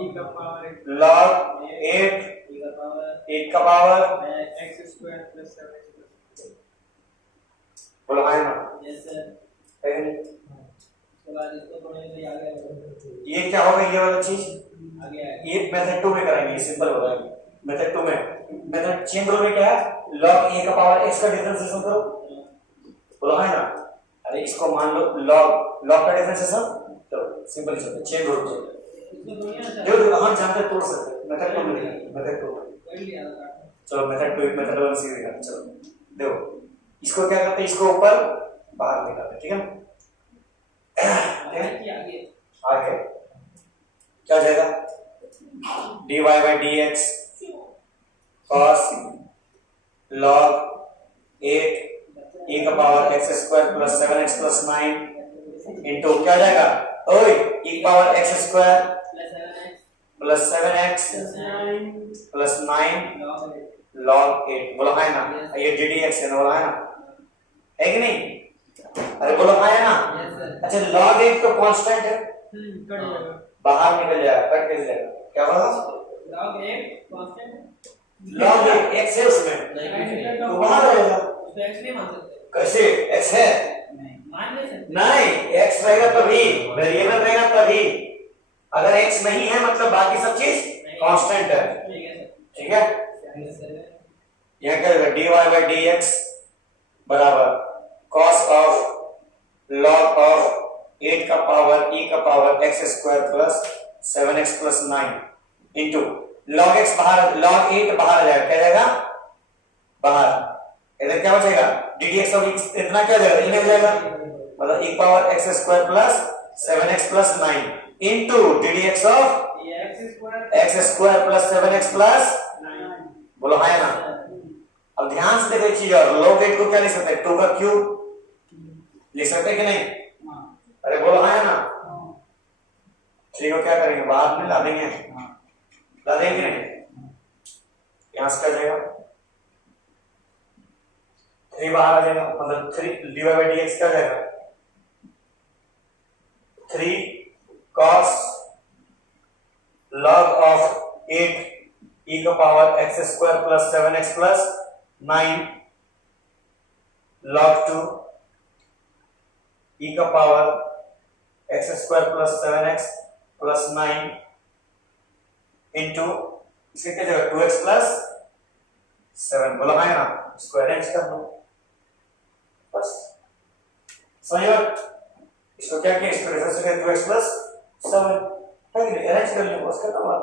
e का पावर log 8 e का पावर 8 का power, x square plus 7x बोलो हाँ या ना, यस सर है कि नहीं? उसके बाद इसको थोड़े से आगे ये क्या होगा, ये वाला चीज आगे आगे ये मेथड 2 में कराएंगे, सिंपल बताएंगे। मेथड 2 में मेथड चेन रूल में क्या है, log a का पावर x का डिफरेंशिएशन करो, बोलो हाँ ना। अरे इसको मान लो log का डिफरेंशिएशन, चलो सिंपल चलते चेन रूल से इसको दुनिया से देखो हम जानते तोड़ सकते हैं। मेथड 2 में मेथड 2 कर लिया था चलो मेथड 2 मेथड 1 से दिखा, चलो देखो इसको क्या करते हैं, इसको ऊपर बाहर निकालते हैं, ठीक है आगे आगे आगे क्या हो जाएगा, dy by dx cos log 8 e का power x square plus 7x plus 9 into क्या हो जाएगा, ओए e power x square plus 7x plus 7x plus 9 9 log 8, बोलो हाँ ना, ये ddx है ना, बोलो हाँ ना, है कि नहीं, अरे बोलो हाँ है ना। यस सर अच्छा log 8 तो कांस्टेंट है, कट जाएगा बाहर निकल जाएगा, कट कैसे जाएगा, क्या होगा, log 1 कांस्टेंट log 8 x है उसमें तो बाहर आ जाएगा, उसको x नहीं मान सकते कैसे x है, नहीं मान नहीं सकते नहीं x रहेगा तभी, वेरिएबल रहेगा तभी, अगर x नहीं है मतलब बाकी सब चीज कांस्टेंट है, ठीक है सर ठीक है। यस सर यह क्या होगा, dy by dx बराबर cos ऑफ log ऑफ 8 का पावर e का power x square plus 7x plus 9 into log x बाहर, log 8 बाहर आ जाएगा, क्या जाएगा बाहर, इधर क्या बचेगा, ddx ऑफ इतना क्या जाएगा, इधर जाएगा, मतलब e power x square plus 7x plus 9 into ddx of ये x x square plus 7x plus, 9 बोलो हाँ या ना। अब ध्यान से देखो एक चीज और, log 8 को क्या लिख सकते हैं, 2 का क्यूब लिख सकते हैं कि नहीं, हां अरे बोलो हाँ या ना। 3 को क्या करेंगे, बाहर में ला देंगे, ला देंगे नहीं, यहां से क्या जाएगा, 3 बाहर आ जाएगा, मतलब 3 dy by dx क्या जाएगा, 3 cos log of 8 e का power x square plus 7x plus 9 log 2 e का power x square plus 7x plus 9 into इसके क्या जगह 2x प्लस 7 बोला है ना, इसको अरेंज कर लो बस। सही है, इसको क्या किया, इसको रेफरेंस से 2x प्लस 7 है कि नहीं, अरेंज कर लो बस, खत्म बात।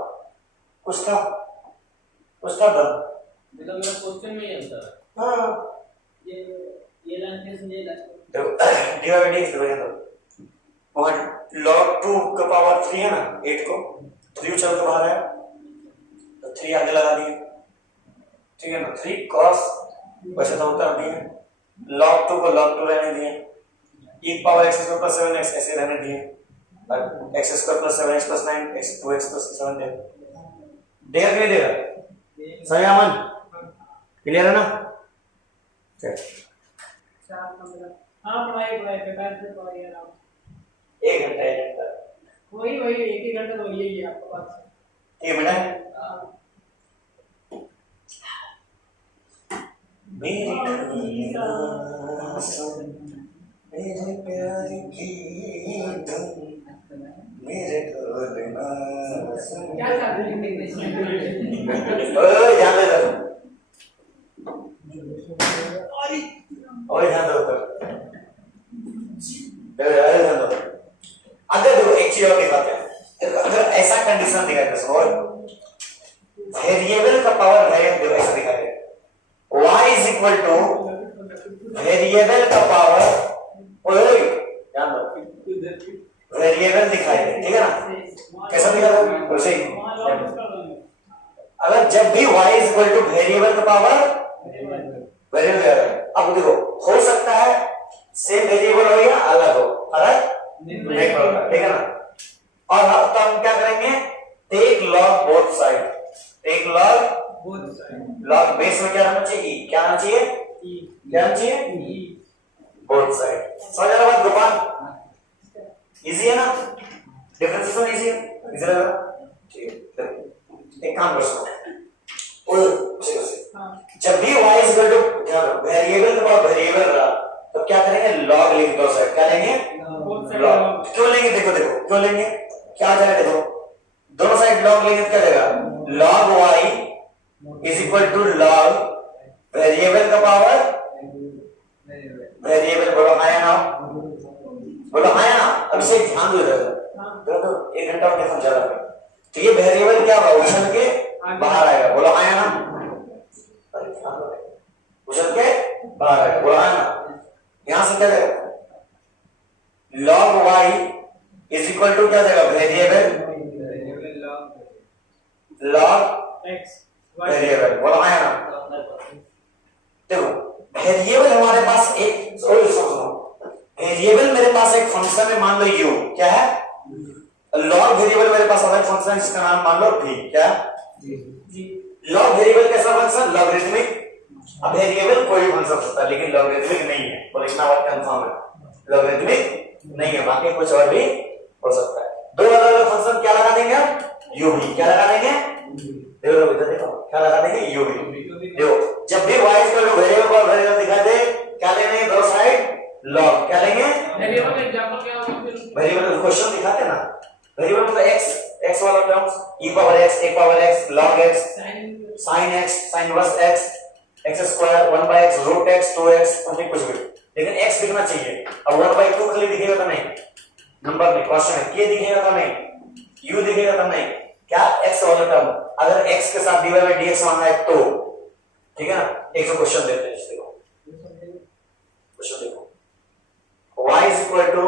कुछ था दम, मतलब मेरा क्वेश्चन में ये आंसर है। हाँ ये लाइन कैसे नहीं लाइन देखो डिवाइड बाय dx देखो, तो वहां log 2 का पावर 3 है ना, 8 को 3 उछल के बाहर है तो 3 आगे लगा दिए, ठीक है ना, 3 cos वैसे तो उतर दिए, log 2 को log 2 रहने दिए, e power x square plus 7x ऐसे रहने दिए, और x square plus 7x plus 9 x 2x plus 7 देगा कि नहीं देगा? सही अमन, क्लियर है ना? चल 4-15 हाँ पढ़ाई प्रकार से पढ़ाई है आप 1 घंटा वही एक ही घंटा तो यही है आपके पास। ठीक बेटा। मेरे प्यार की धुन मेरे ढोलना सुन। क्या चाहते हैं लिखने ओए ध्यान दे दो, ओए ध्यान दो ध्यान दो। अगर देखो एक चीज और दिखाते हैं, अगर ऐसा कंडीशन दिखाते हैं और वेरिएबल का पावर वेरिएबल ऐसा दिखाते हैं, y is equal two variable का पावर, ओए ध्यान दो, वेरिएबल दिखाई दे, ठीक है ना, कैसा दिखा था वैसे ही। अगर जब भी y is equal two variable का पावर वेरिएबल, अब देखो हो सकता है सेम वेरिएबल हो या अलग हो, फर्क नहीं पड़ता, ठीक है ना। और अब तो हम क्या करेंगे, take log both side, take log base में क्या रहना चाहिए, क्या रहना चाहिए, क्या रहना चाहिए, बोथ साइड। समझ आ रहा बात गोपाल? इजी है ना, डिफरेंशिएशन इजी है, इजी लग रहा, ठीक है। एक काम करो, जब भी y is equal two variable का वेरिएबल रहा तो क्या करेंगे, लॉग लिख दो साइड, क्या लेंगे, लॉग। क्यों लेंगे, देखो क्यों लेंगे, क्या आ जाएगा, देखो दोनों साइड लॉग लेंगे तो क्या देगा, log y is equal to log variable का पावर वेरिएबल, बोलो आया ना, बोलो आया ना। अब इसे ध्यान दो, देखो 1 घंटा में समझा रहा है, तो ये वेरिएबल क्या होगा, उछल के बाहर आएगा, बोलो आया ना, उछल के बाहर आएगा, बोलो आया ना। यहां से क्या देगा, log y is equal to क्या देगा, वेरिएबल log x वेरिएबल, बोलो आया ना। देखो वेरिएबल हमारे पास एक, वेरिएबल मेरे पास एक फंक्शन है, मान लो u, क्या है, लॉग वेरिएबल मेरे पास अलग फंक्शन है जिसका नाम मान लो v, क्या लॉग वेरिएबल कैसा फंक्शन, लॉगरिथमिक। अब वेरिएबल कोई भी फंक्शन होता है लेकिन लॉगरिथमिक नहीं है, और इतना बात कंफर्म है, लॉगरिथमिक नहीं है, बाकी कुछ और भी हो सकता है। दो अलग अलग फंक्शन क्या लगा देंगे, u v, क्या लगा देंगे, देखो इधर देखो, क्या लगा देंगे, u v। देखो जब भी y इक्वल टू वेरिएबल और वेरिएबल दिखा दे, क्या लेंगे, दो साइड लॉग, क्या लेंगे, वेरिएबल का एग्जांपल क्या होगा, फिर वेरिएबल क्वेश्चन दिखाते ना, वेरिएबल मतलब x वाला terms, e power x, a power x, log x, sin x, sin inverse x, x स्क्वायर 1/x, रूट x, 2x, कुछ भी, लेकिन x दिखना चाहिए। अब 1/2 खाली दिखेगा तो नहीं, नंबर में क्वेश्चन है, k दिखेगा तो नहीं, u दिखेगा तो नहीं, क्या x वाला टर्म, अगर x के साथ डिवाइड बाय dx मांगा है तो, ठीक है ना। एक क्वेश्चन देते हैं, देखो क्वेश्चन देखो, y is equal to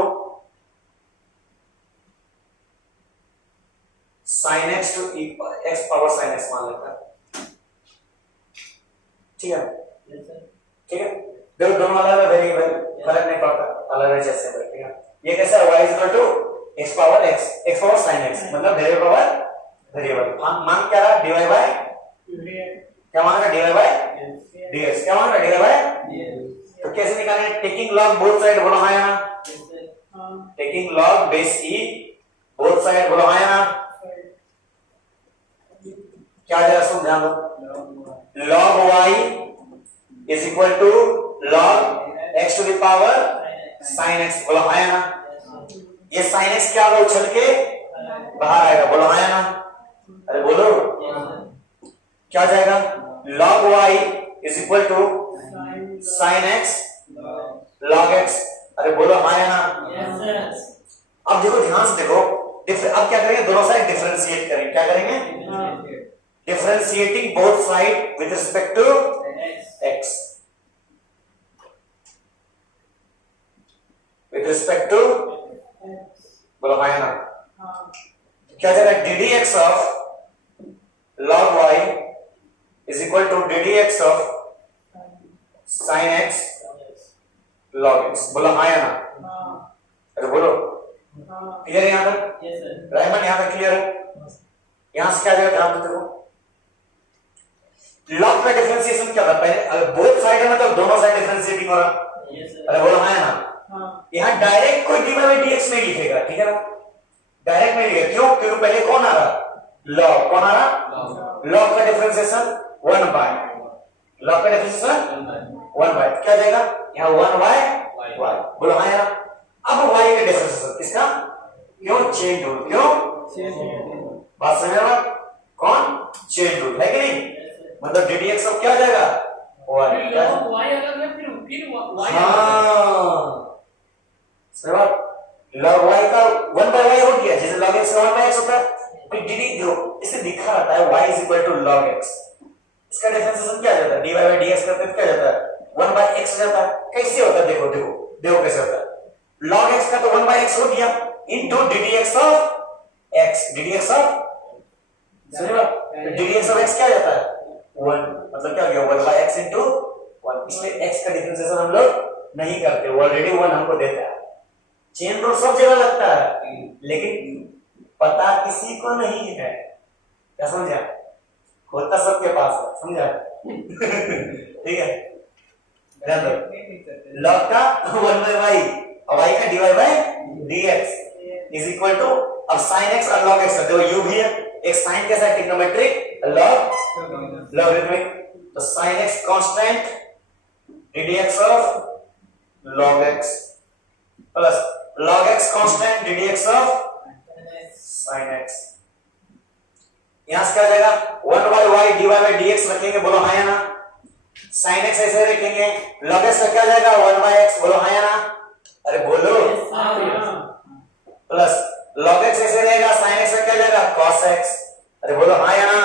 sin x to x power sin x मान लेते हैं, ठीक है, ठीक है। देखो दोनों अलग वेरिएबल, फर्क नहीं पड़ता, अलग है जैसे, ठीक है। ये कैसा है, y is equal to x power sin x, मतलब वेरिएबल पावर वेरिएबल, मान क्या रहा, डिवाइड बाय, क्या मान रहा, डिवाइड बाय dx, क्या मान रहा, डिवाइड बाय। तो कैसे निकालेंगे, टेकिंग लॉग बोथ साइड, बोलो हाँ या ना, taking log base e both side, बोलो हाँ या ना। क्या जरा सुन ध्यान दो, log y is equal to log x to the power sin x, बोलो हाँ या ना। ये sin x क्या होगा, उछल के बाहर आएगा, बोलो हाँ या ना, अरे बोलो क्या जाएगा, log y is equal to sin x log x। अरे बोलो हाँ या ना? अब देखो ध्यान से देखो, अब क्या करेंगे, दोनों साइड डिफरेंशिएट करेंगे। क्या करेंगे? Differentiating both side with respect to x, with respect to, बोलो हाँ या ना? क्या जाएगा? D d x of log y is equal to d d x of sin x log x। बोलो हाँ या ना? अरे बोलो, क्लियर है यहाँ तक? रायमन यहाँ तक क्लियर है? यहाँ से क्या जाएगा, ध्यान देखो, लॉग का डिफरेंशिएशन क्या होता है? अगर बोथ साइड है मतलब दोनों साइड डिफरेंशिएटिंग हो रहा। अरे बोलो हाँ या ना? यहाँ डायरेक्ट कोई डी बाई डी एक्स नहीं लिखेगा, ठीक है ना? डायरेक्ट नहीं लिखेगा, क्यों? क्योंकि पहले कौन आ रहा? लॉग। कौन आ रहा? लॉग का डिफरेंशिएशन 1 बाय, लॉग का डिफरेंशिएशन 1 बाय, क्या जाएगा यहाँ? 1 बाय y। बोलो हाँ या ना? अब y का डिफरेंशिएशन किसका? क्यों? Chain rule. क्यों? बात समझ रहे हो? कौन? चेन रूल है कि नहीं? मतलब डी डी एक्स अब क्या हो जाएगा? y अलग है, फिर y। हाँ सही बात। log y का 1 by y हो गया, जैसे log x का 1 by x होता है। फिर डी डी जो इसे दिखा रहता है y is equal to log x, इसका डिफरेंशिएशन क्या जाता है? dy by dx करते हैं क्या जाता है? 1 by x हो जाता है। कैसे होता है? देखो देखो देखो कैसे होता है। log x का तो 1 by x हो गया into d d x of x, d d x of, समझे? D d x of x क्या जाता है? 1, मतलब क्या हो गया? 1 by x इनटू 1। इसलिए x का डिफरेंशिएशन हम लोग नहीं करते, ऑलरेडी 1 हमको देता है। चेन रूल सब जगह लगता है, लेकिन पता किसी को नहीं है। क्या समझा? होता सबके पास है, समझा? ठीक है, ध्यान दो। लॉग का 1 by y और y का dy by dx is equal to, अब sin x और log x है, देखो u भी है, एक sin कैसा है? Trigonometric, log logarithmic. तो sin x constant ddx of log x plus log x constant ddx of sin x। यहां से क्या हो जाएगा? 1 by y dy by dx रखेंगे, बोलो हाँ या ना? sin x ऐसे रखेंगे, log x का क्या जाएगा? 1 by x, बोलो हाँ या ना? अरे बोलो, प्लस log x ऐसे रहेगा, sin x का क्या जाएगा? cos x। अरे बोलो हाँ या ना?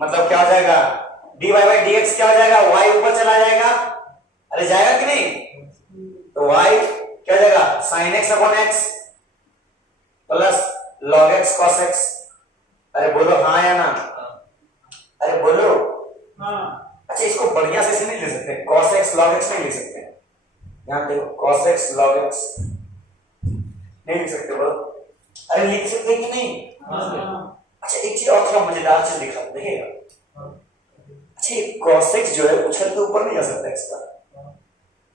मतलब क्या हो जाएगा? dy by dx क्या हो जाएगा? y ऊपर चला जाएगा, अरे जाएगा कि नहीं? तो y क्या जाएगा? sin x upon x plus log x cos x। अरे बोलो हाँ या ना? अरे बोलो। अच्छा, इसको बढ़िया से नहीं ले सकते, cos x log x नहीं ले सकते। ध्यान देखो, cos x log x नहीं लिख सकते, बोलो। अरे लिख सकते कि नहीं? अच्छा, एक चीज और थोड़ा मजेदार चीज दिखा, देखिएगा। अच्छा, cos x जो है उछल के ऊपर नहीं जा सकता, इसका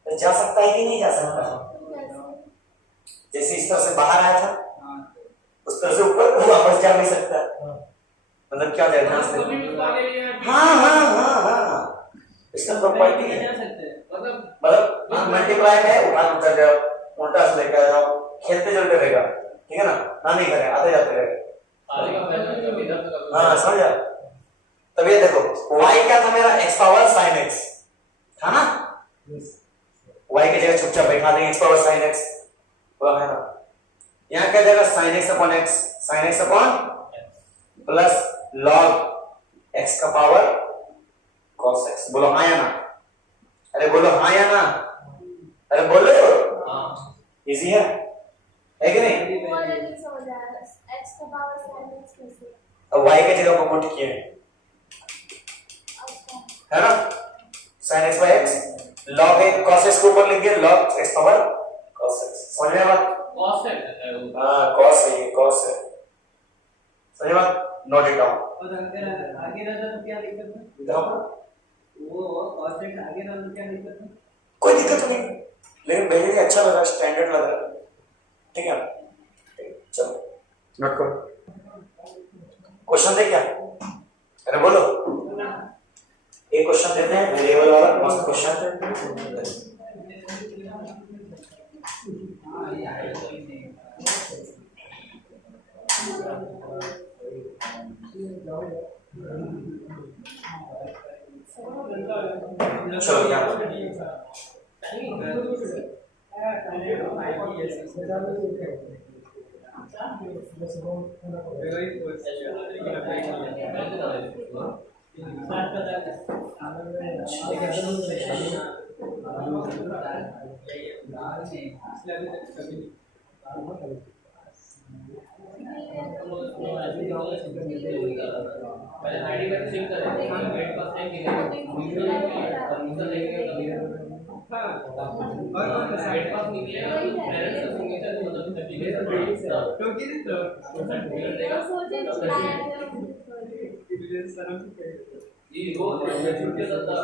तो जा सकता है कि नहीं जा सकता? जैसे इस तरह से बाहर आया था, उस तरह से ऊपर वापस जा नहीं सकता। मतलब क्या ध्यान से? हाँ, इसका प्रॉपर्टी है। मतलब मल्टीप्लाई है, उठा उतर जाओ, उल्टा से लेकर जाओ, खेलते चलते रहेगा, ठीक है ना? ना नहीं करे, आते जाते रहेगा। हाँ समझा? तब ये देखो, y क्या था मेरा? x पावर sin x था ना? y की जगह चुपचाप बैठा देंगे x पावर sin x, तो है ना? यहाँ क्या जाएगा? sin x upon x, sin x upon plus log x का पावर cos x। बोलो हाँ या ना? अरे बोलो हाँ या ना? अरे बोलो, इजी है कि नहीं? अब y के जगह को पुट किए है ना? sin x by x log cos x को ऊपर लिख दिया, log x power cos x। समझ में बात? cos है। हाँ, cos है, ये cos है, समझ बात? Note it down. आगे रहता तो क्या दिक्कत है? वो cos x आगे रहता तो क्या दिक्कत है? कोई दिक्कत नहीं, लेकिन मेरे लिए अच्छा लगा, स्टैंडर्ड लग रहा है, ठीक है? चलो नोट करो। क्वेश्चन दे क्या? अरे बोलो, एक क्वेश्चन देते हैं, वेरिएबल वाला मस्त क्वेश्चन। चलो क्या पहले आईडी कार्ड सिंक करें गेट पास टाइम गेट पास निकलेगा तो पेरेंट्स का सिग्नेचर मतलब सर्टिफिकेट देगा ये वो छुट्टी होता है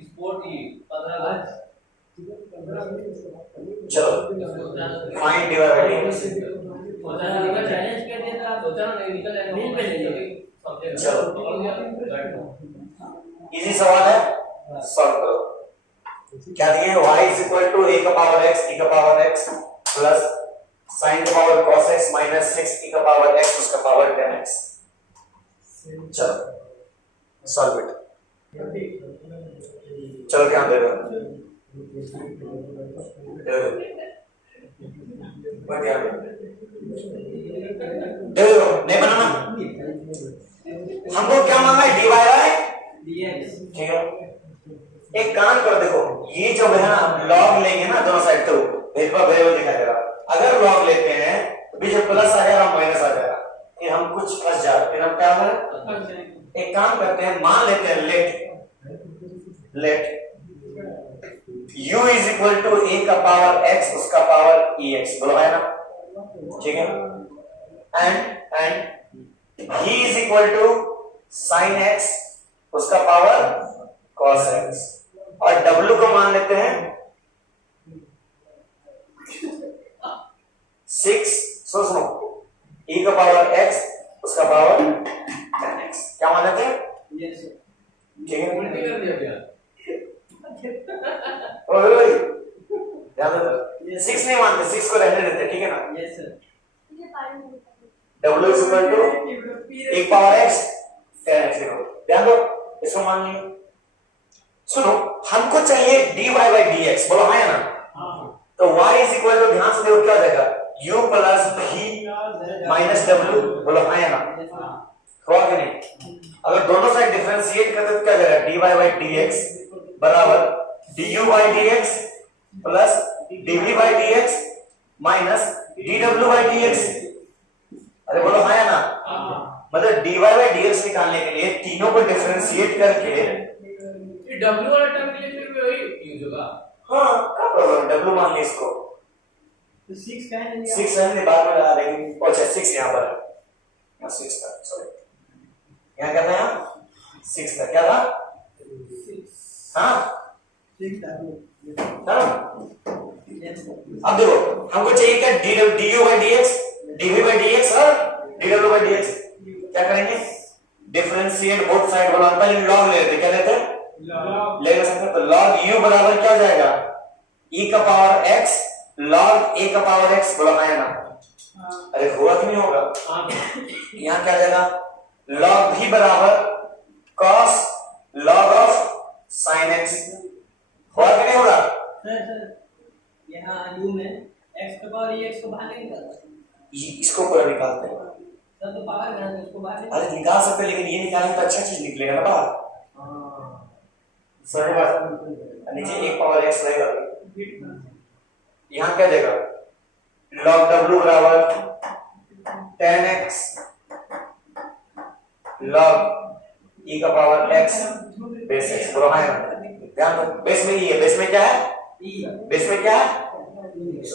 स्पोर्ट ही 15 लाख चलो फाइंड डिवाइड सोचा निकल चैलेंज कर देता सोचा नहीं निकल जाएगा मिल पे नहीं चलो इजी सवाल है सॉल्व करो क्या दिए y is equal to a का पावर x e का पावर x प्लस sin का power cos x minus 6 e का पावर x उसका पावर 10x चलो सॉल्व इट चलो क्या दे दो नहीं बनाना हमको क्या मांगा है dy बाय dx ठीक है एक काम कर देखो ये जो है ना log लेंगे ना दोनों साइड तो भेदभाव वेरिएबल दिखाई देगा अगर log लेते हैं तो बीच में प्लस आ जाएगा माइनस आ जाएगा फिर हम कुछ फंस जाते फिर हम क्या करें एक काम करते हैं मान लेते हैं let u is equal to a का पावर x उसका पावर ex बोलो है ना ठीक है एंड ही is equal to sin x उसका पावर cos x और w को मान लेते हैं 6 सुनो e का पावर x उसका पावर 10x क्या मान लेते हैं ठीक है ओए ध्यान दो 6 नहीं मानते 6 को रहने देते ठीक है ना yes sir w is equal to एक पावर x 10x ध्यान दो इसको मान लियो सुनो हमको चाहिए dy by dx बोलो है ना तो y इज इक्वल टू ध्यान से देखो क्या हो जाएगा u plus v minus w बोलो है ना हुआ कि नहीं अगर दोनों साइड डिफरेंशिएट करते तो क्या हो जाएगा dy by dx बराबर du by dx plus dv by dx minus dw by dx अरे बोलो है ना मतलब dy by dx निकालने के लिए तीनों को डिफरेंशिएट करके W वाला टर्म के लिए फिर वही यूज होगा हाँ क्या प्रॉब्लम w मान ली इसको तो 6 का है 6 है बाद में लगा देंगे अच्छा 6 यहाँ पर है यहाँ 6 था सॉरी यहाँ क्या था यहाँ 6 था क्या था हाँ 6 था हाँ अब देखो हमको चाहिए क्या du by dx dv by dx और dw by dx क्या करेंगे डिफरेंशिएट बोथ साइड बोला पहले log ले लेते क्या लेते ले सकते तो log u बराबर क्या हो जाएगा e का पावर x log a का पावर x बोला है ना अरे हुआ कि नहीं होगा यहाँ क्या जाएगा log v बराबर cos log of sin x हुआ कि नहीं होगा सर यहाँ u में x का पावर ex को बाहर नहीं निकालता इसको पूरा निकालते हैं सर तो पावर है उसको बाहर अरे निकाल सकते लेकिन ये निकालेंगे तो अच्छा चीज निकलेगा ना बाहर सही बात नीचे एक पावर x रहेगा यहाँ क्या देगा log w बराबर 10x log e का पावर x बेस x बोलो है ना ध्यान दो बेस में ये है बेस में क्या है बेस में क्या है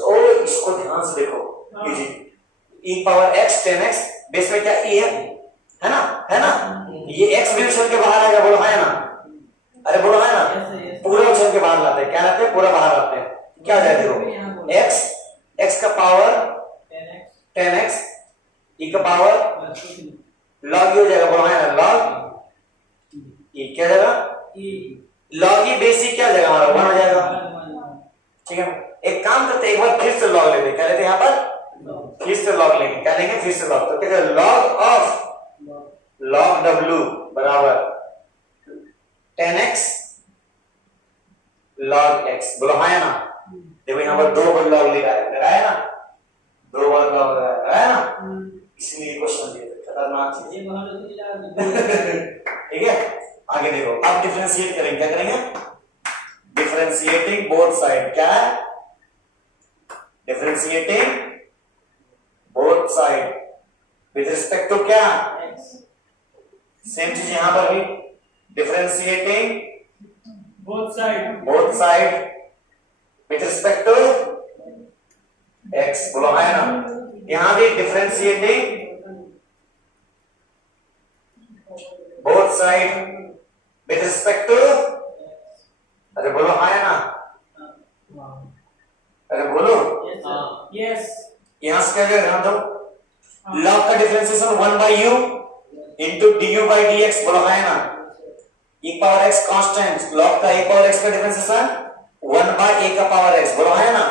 ओ इसको ध्यान से देखो लीजिए e power x 10x base में क्या e है ना ये x भी उछल के बाहर आएगा बोलो है ना अरे बोलो है ना पूरा उछल के बाहर लाते हैं क्या लाते हैं पूरा बाहर लाते हैं क्या जाए देखो x का पावर 10x e का पावर log e हो जाएगा बोलो है ना log e क्या जाएगा log e बेसिक क्या हो जाएगा हमारा 1 हो जाएगा ठीक है एक काम करते एक बार फिर से log लेते क्या लेते यहाँ पर फिर से लॉग लेंगे, क्या लेंगे, फिर से लॉग। तो क्या लॉग ऑफ लॉग डब्ल्यू बराबर 10x लॉग x। बोलो हाँ है ना। देखो यहाँ पर 2 बार लॉग लगाया ना, 2 बार लॉग लगाया ना, इसलिए क्वेश्चन दिए थे, खतरनाक चीज। ये वहां तो लगा ठीक है, आगे देखो। अब डिफरेंशिएट करेंगे, क्या करेंगे, डिफरेंशिएटिंग बोथ साइड। क्या है, differentiating both side with respect to क्या, सेम चीज यहां पर भी, डिफरेंशिएटिंग both side with respect to x। बोलो है ना। यहां भी differentiating both side with respect to, अरे बोलो हाँ है ना, अरे बोलो। yes यहां से क्या ध्यान दो, लॉग का differentiation 1/u into du by dx। बोलो हाँ है ना, e power x constant, log का e पावर x का डिफरेंशिएशन 1/a का पावर x। बोलो हाँ है ना,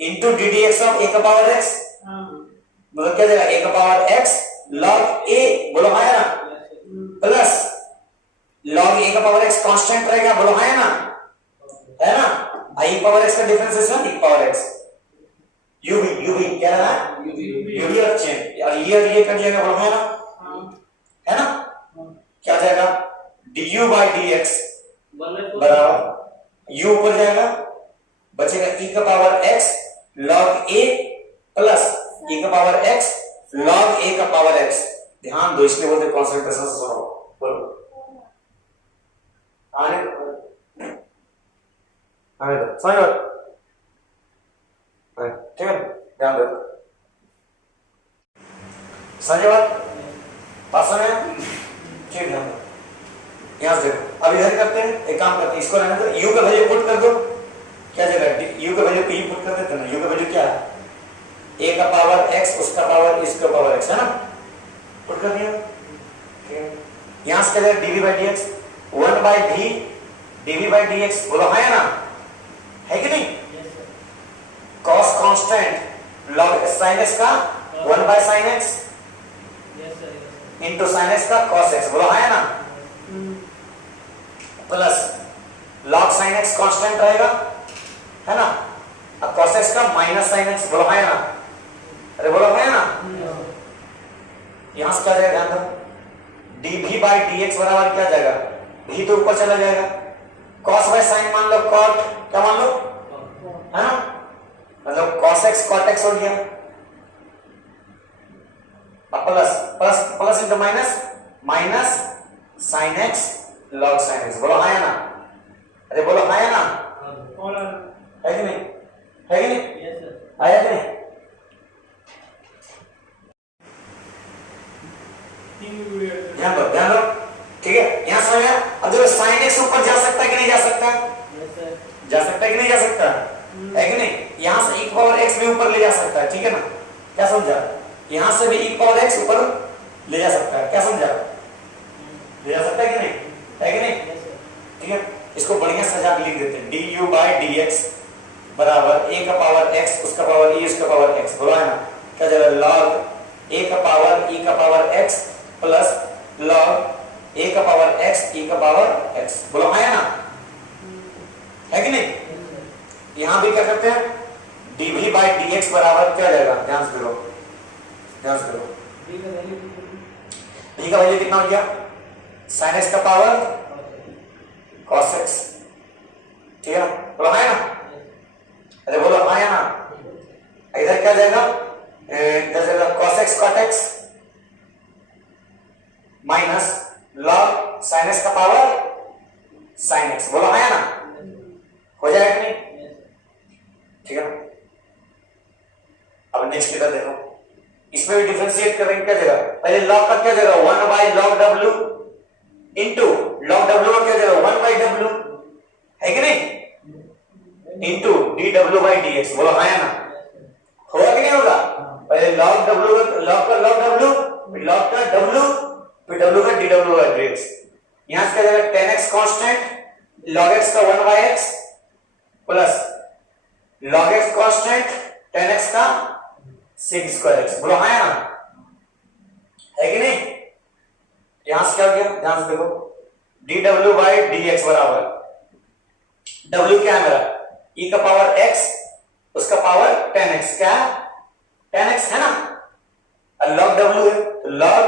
इंटू ddx ऑफ a का पावर x। मतलब क्या देगा, a का पावर x log a। बोलो हाँ है ना, प्लस log a का पावर x कांस्टेंट रहेगा। बोलो हाँ है ना, है ना, i पावर x का differentiation e power x। u भी क्या रहा, u भी और चेंज, और ये कर दिया। बोलो है ना, है ना, क्या जाएगा, du by dx बराबर u ऊपर जाएगा, बचेगा e का power x log a plus e का पावर x log a का पावर x। ध्यान दो, इसलिए बोलते कंसंट्रेशन से सुनो। बोलो आने दो, समझ लो, ठीक है, ध्यान दो, समझे बात समझ, ठीक, ध्यान दो। यहां से देखो, अब इधर करते हैं, एक काम करते हैं, इसको रहने दो, u का वैल्यू पुट कर दो। क्या जगह, u का वैल्यू p पुट कर देते ना। u का वैल्यू क्या है, a का पावर x, उसका पावर इसका पावर x, है ना, पुट कर दिया। ठीक है, यहां से क्या dv by dx 1/v dv by dx। बोलो हाँ है ना, है कि नहीं, cos constant log sin x का 1/sin x into sin x का cos x। बोलो हाँ है ना, plus log sin x constant रहेगा, है ना, अब cos x का माइनस sin x। बोलो है ना, अरे बोलो है ना। यहां से क्या जाएगा, ध्यान दो, dv by dx बराबर क्या जाएगा, v तो ऊपर चला जाएगा, cos by sin मान लो, cot क्या मान लो, है ना, मतलब cos x cot x हो गया, अब plus plus plus into minus, minus sin x log sin x। बोलो हाँ है ना, अरे बोलो हाँ है ना, है कि नहीं, है कि नहीं, आया कि नहीं, ध्यान दो, ठीक है। यहां समझ आया। अब देखो sin x ऊपर जा सकता है कि नहीं जा सकता, जा सकता है कि नहीं जा सकता, है कि नहीं। यहां से e पावर x भी ऊपर ले जा सकता है, ठीक है ना, क्या समझा, यहां से भी e पावर x ऊपर ले जा सकता है, क्या समझा, ले जा सकता है कि नहीं, है कि नहीं, ठीक है। इसको बढ़िया सजा के लिख देते हैं, du by dx बराबर a का पावर x, उसका पावर e, उसका पावर x। बोला है ना, क्या जाएगा, log a का पावर e का power x plus log a का पावर x e का पावर x। बोलो है ना, है कि नहीं। यहां भी क्या करते हैं, dv by dx बराबर क्या जाएगा, ध्यान से करो, ध्यान से करो, d का वैल्यू कितना हो गया, sin x का पावर cos x, ठीक है ना, बोलो है ना, अरे बोलो हाँ है ना। इधर क्या जाएगा, इधर जाएगा cos x cot x minus log sin x का पावर sin x। बोलो हाँ है ना, हो जाएगा कि नहीं, ठीक है। अब नेक्स्ट इधर देखो, इसमें भी डिफरेंशिएट करेंगे, क्या जगह, पहले log का क्या जगह 1/log w into log w का क्या जगह 1/w, है कि नहीं, इंटू dw by dx। बोलो हाँ है ना, होगा कि नहीं होगा, पहले log w का log w, फिर log का w, फिर w का dw by dx। यहां से क्या जाएगा 10x कांस्टेंट log x का 1/x plus log x constant 10x का सेक स्क्वायर एक्स। बोलो हाँ या ना, है कि नहीं? यहां से क्या हो गया, ध्यान से देखो, dw बाई dx बराबर, w क्या है मेरा, e का पावर x उसका पावर 10x, क्या है 10x है ना, और log w है तो log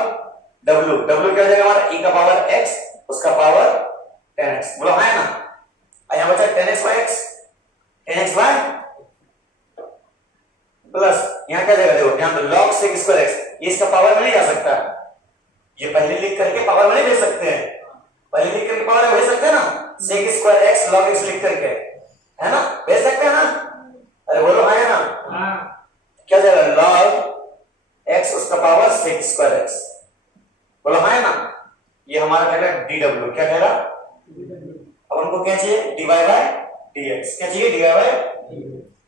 w क्या हो जाएगा हमारा, e का पावर x उसका पावर 10x। बोलो हाँ या ना, यहां बचा 10x by x, 10x by plus यहां क्या जाएगा, देखो ध्यान दो, log sec स्क्वायर x, ये इसका पावर में नहीं जा सकता, ये पहले लिख करके पावर में नहीं भेज सकते हैं, पहले लिख करके पावर में भेज सकते हैं ना, sec square x log x लिख करके, है ना, भेज सकते हैं ना, अरे बोलो हाँ या ना, क्या जाएगा log x उसका पावर sec स्क्वायर x। बोलो हाँ या ना, ये हमारा कह रहा है dw, क्या कह रहा, अब उनको क्या चाहिए, dy बाय dx, क्या चाहिए dy बाय,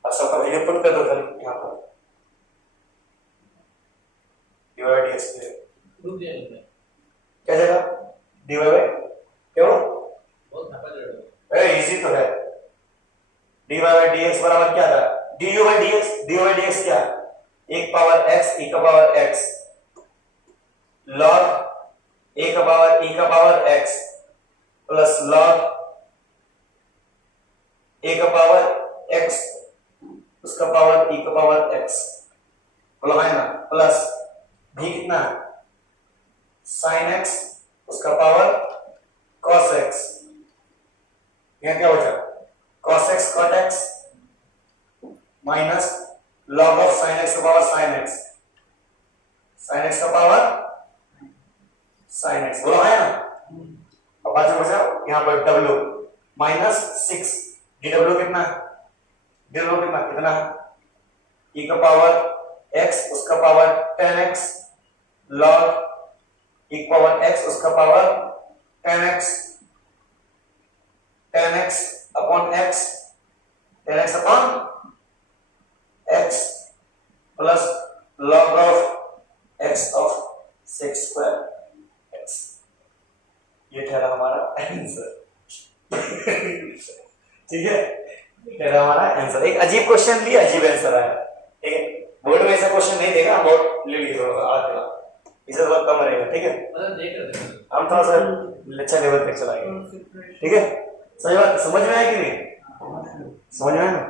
अब सबका वैल्यू पुट कर दो खाली यहां पर, dy बाय dx ग्रुप दिया है क्या जाएगा, dy बाय क्या हो, बहुत थका दे रहा अरे इजी तो है, dy बाय dx बराबर क्या था, du बाय dx क्या, एक पावर x e का पावर x log a का पावर e का power x plus log a का पावर x उसका पावर e का पावर x, बोलो है ना, प्लस भी कितना है sin x उसका पावर cos x, यहां क्या बचा cos x cot x minus log of sin x का पावर sin x का पावर sin x, बोलो है ना, अब बाजू बचा यहां पर w माइनस 6 dw कितना कितना e का पावर x उसका पावर 10x log e का पावर x उसका power 10x upon x 10x upon x plus log of x of sec square x, ये ठहरा हमारा आंसर। ठीक है, ठहरा हमारा आंसर। एक अजीब क्वेश्चन लिया, अजीब आंसर आया, ठीक है, बोर्ड में ऐसा क्वेश्चन नहीं देगा, बोर्ड ले लीजिए इसे थोड़ा कम रहेगा, ठीक है, मतलब देख रहे थे हम थोड़ा सा अच्छा लेवल तक चलाएंगे, ठीक है, सही बात, समझ में आया कि नहीं, समझ में आया ना।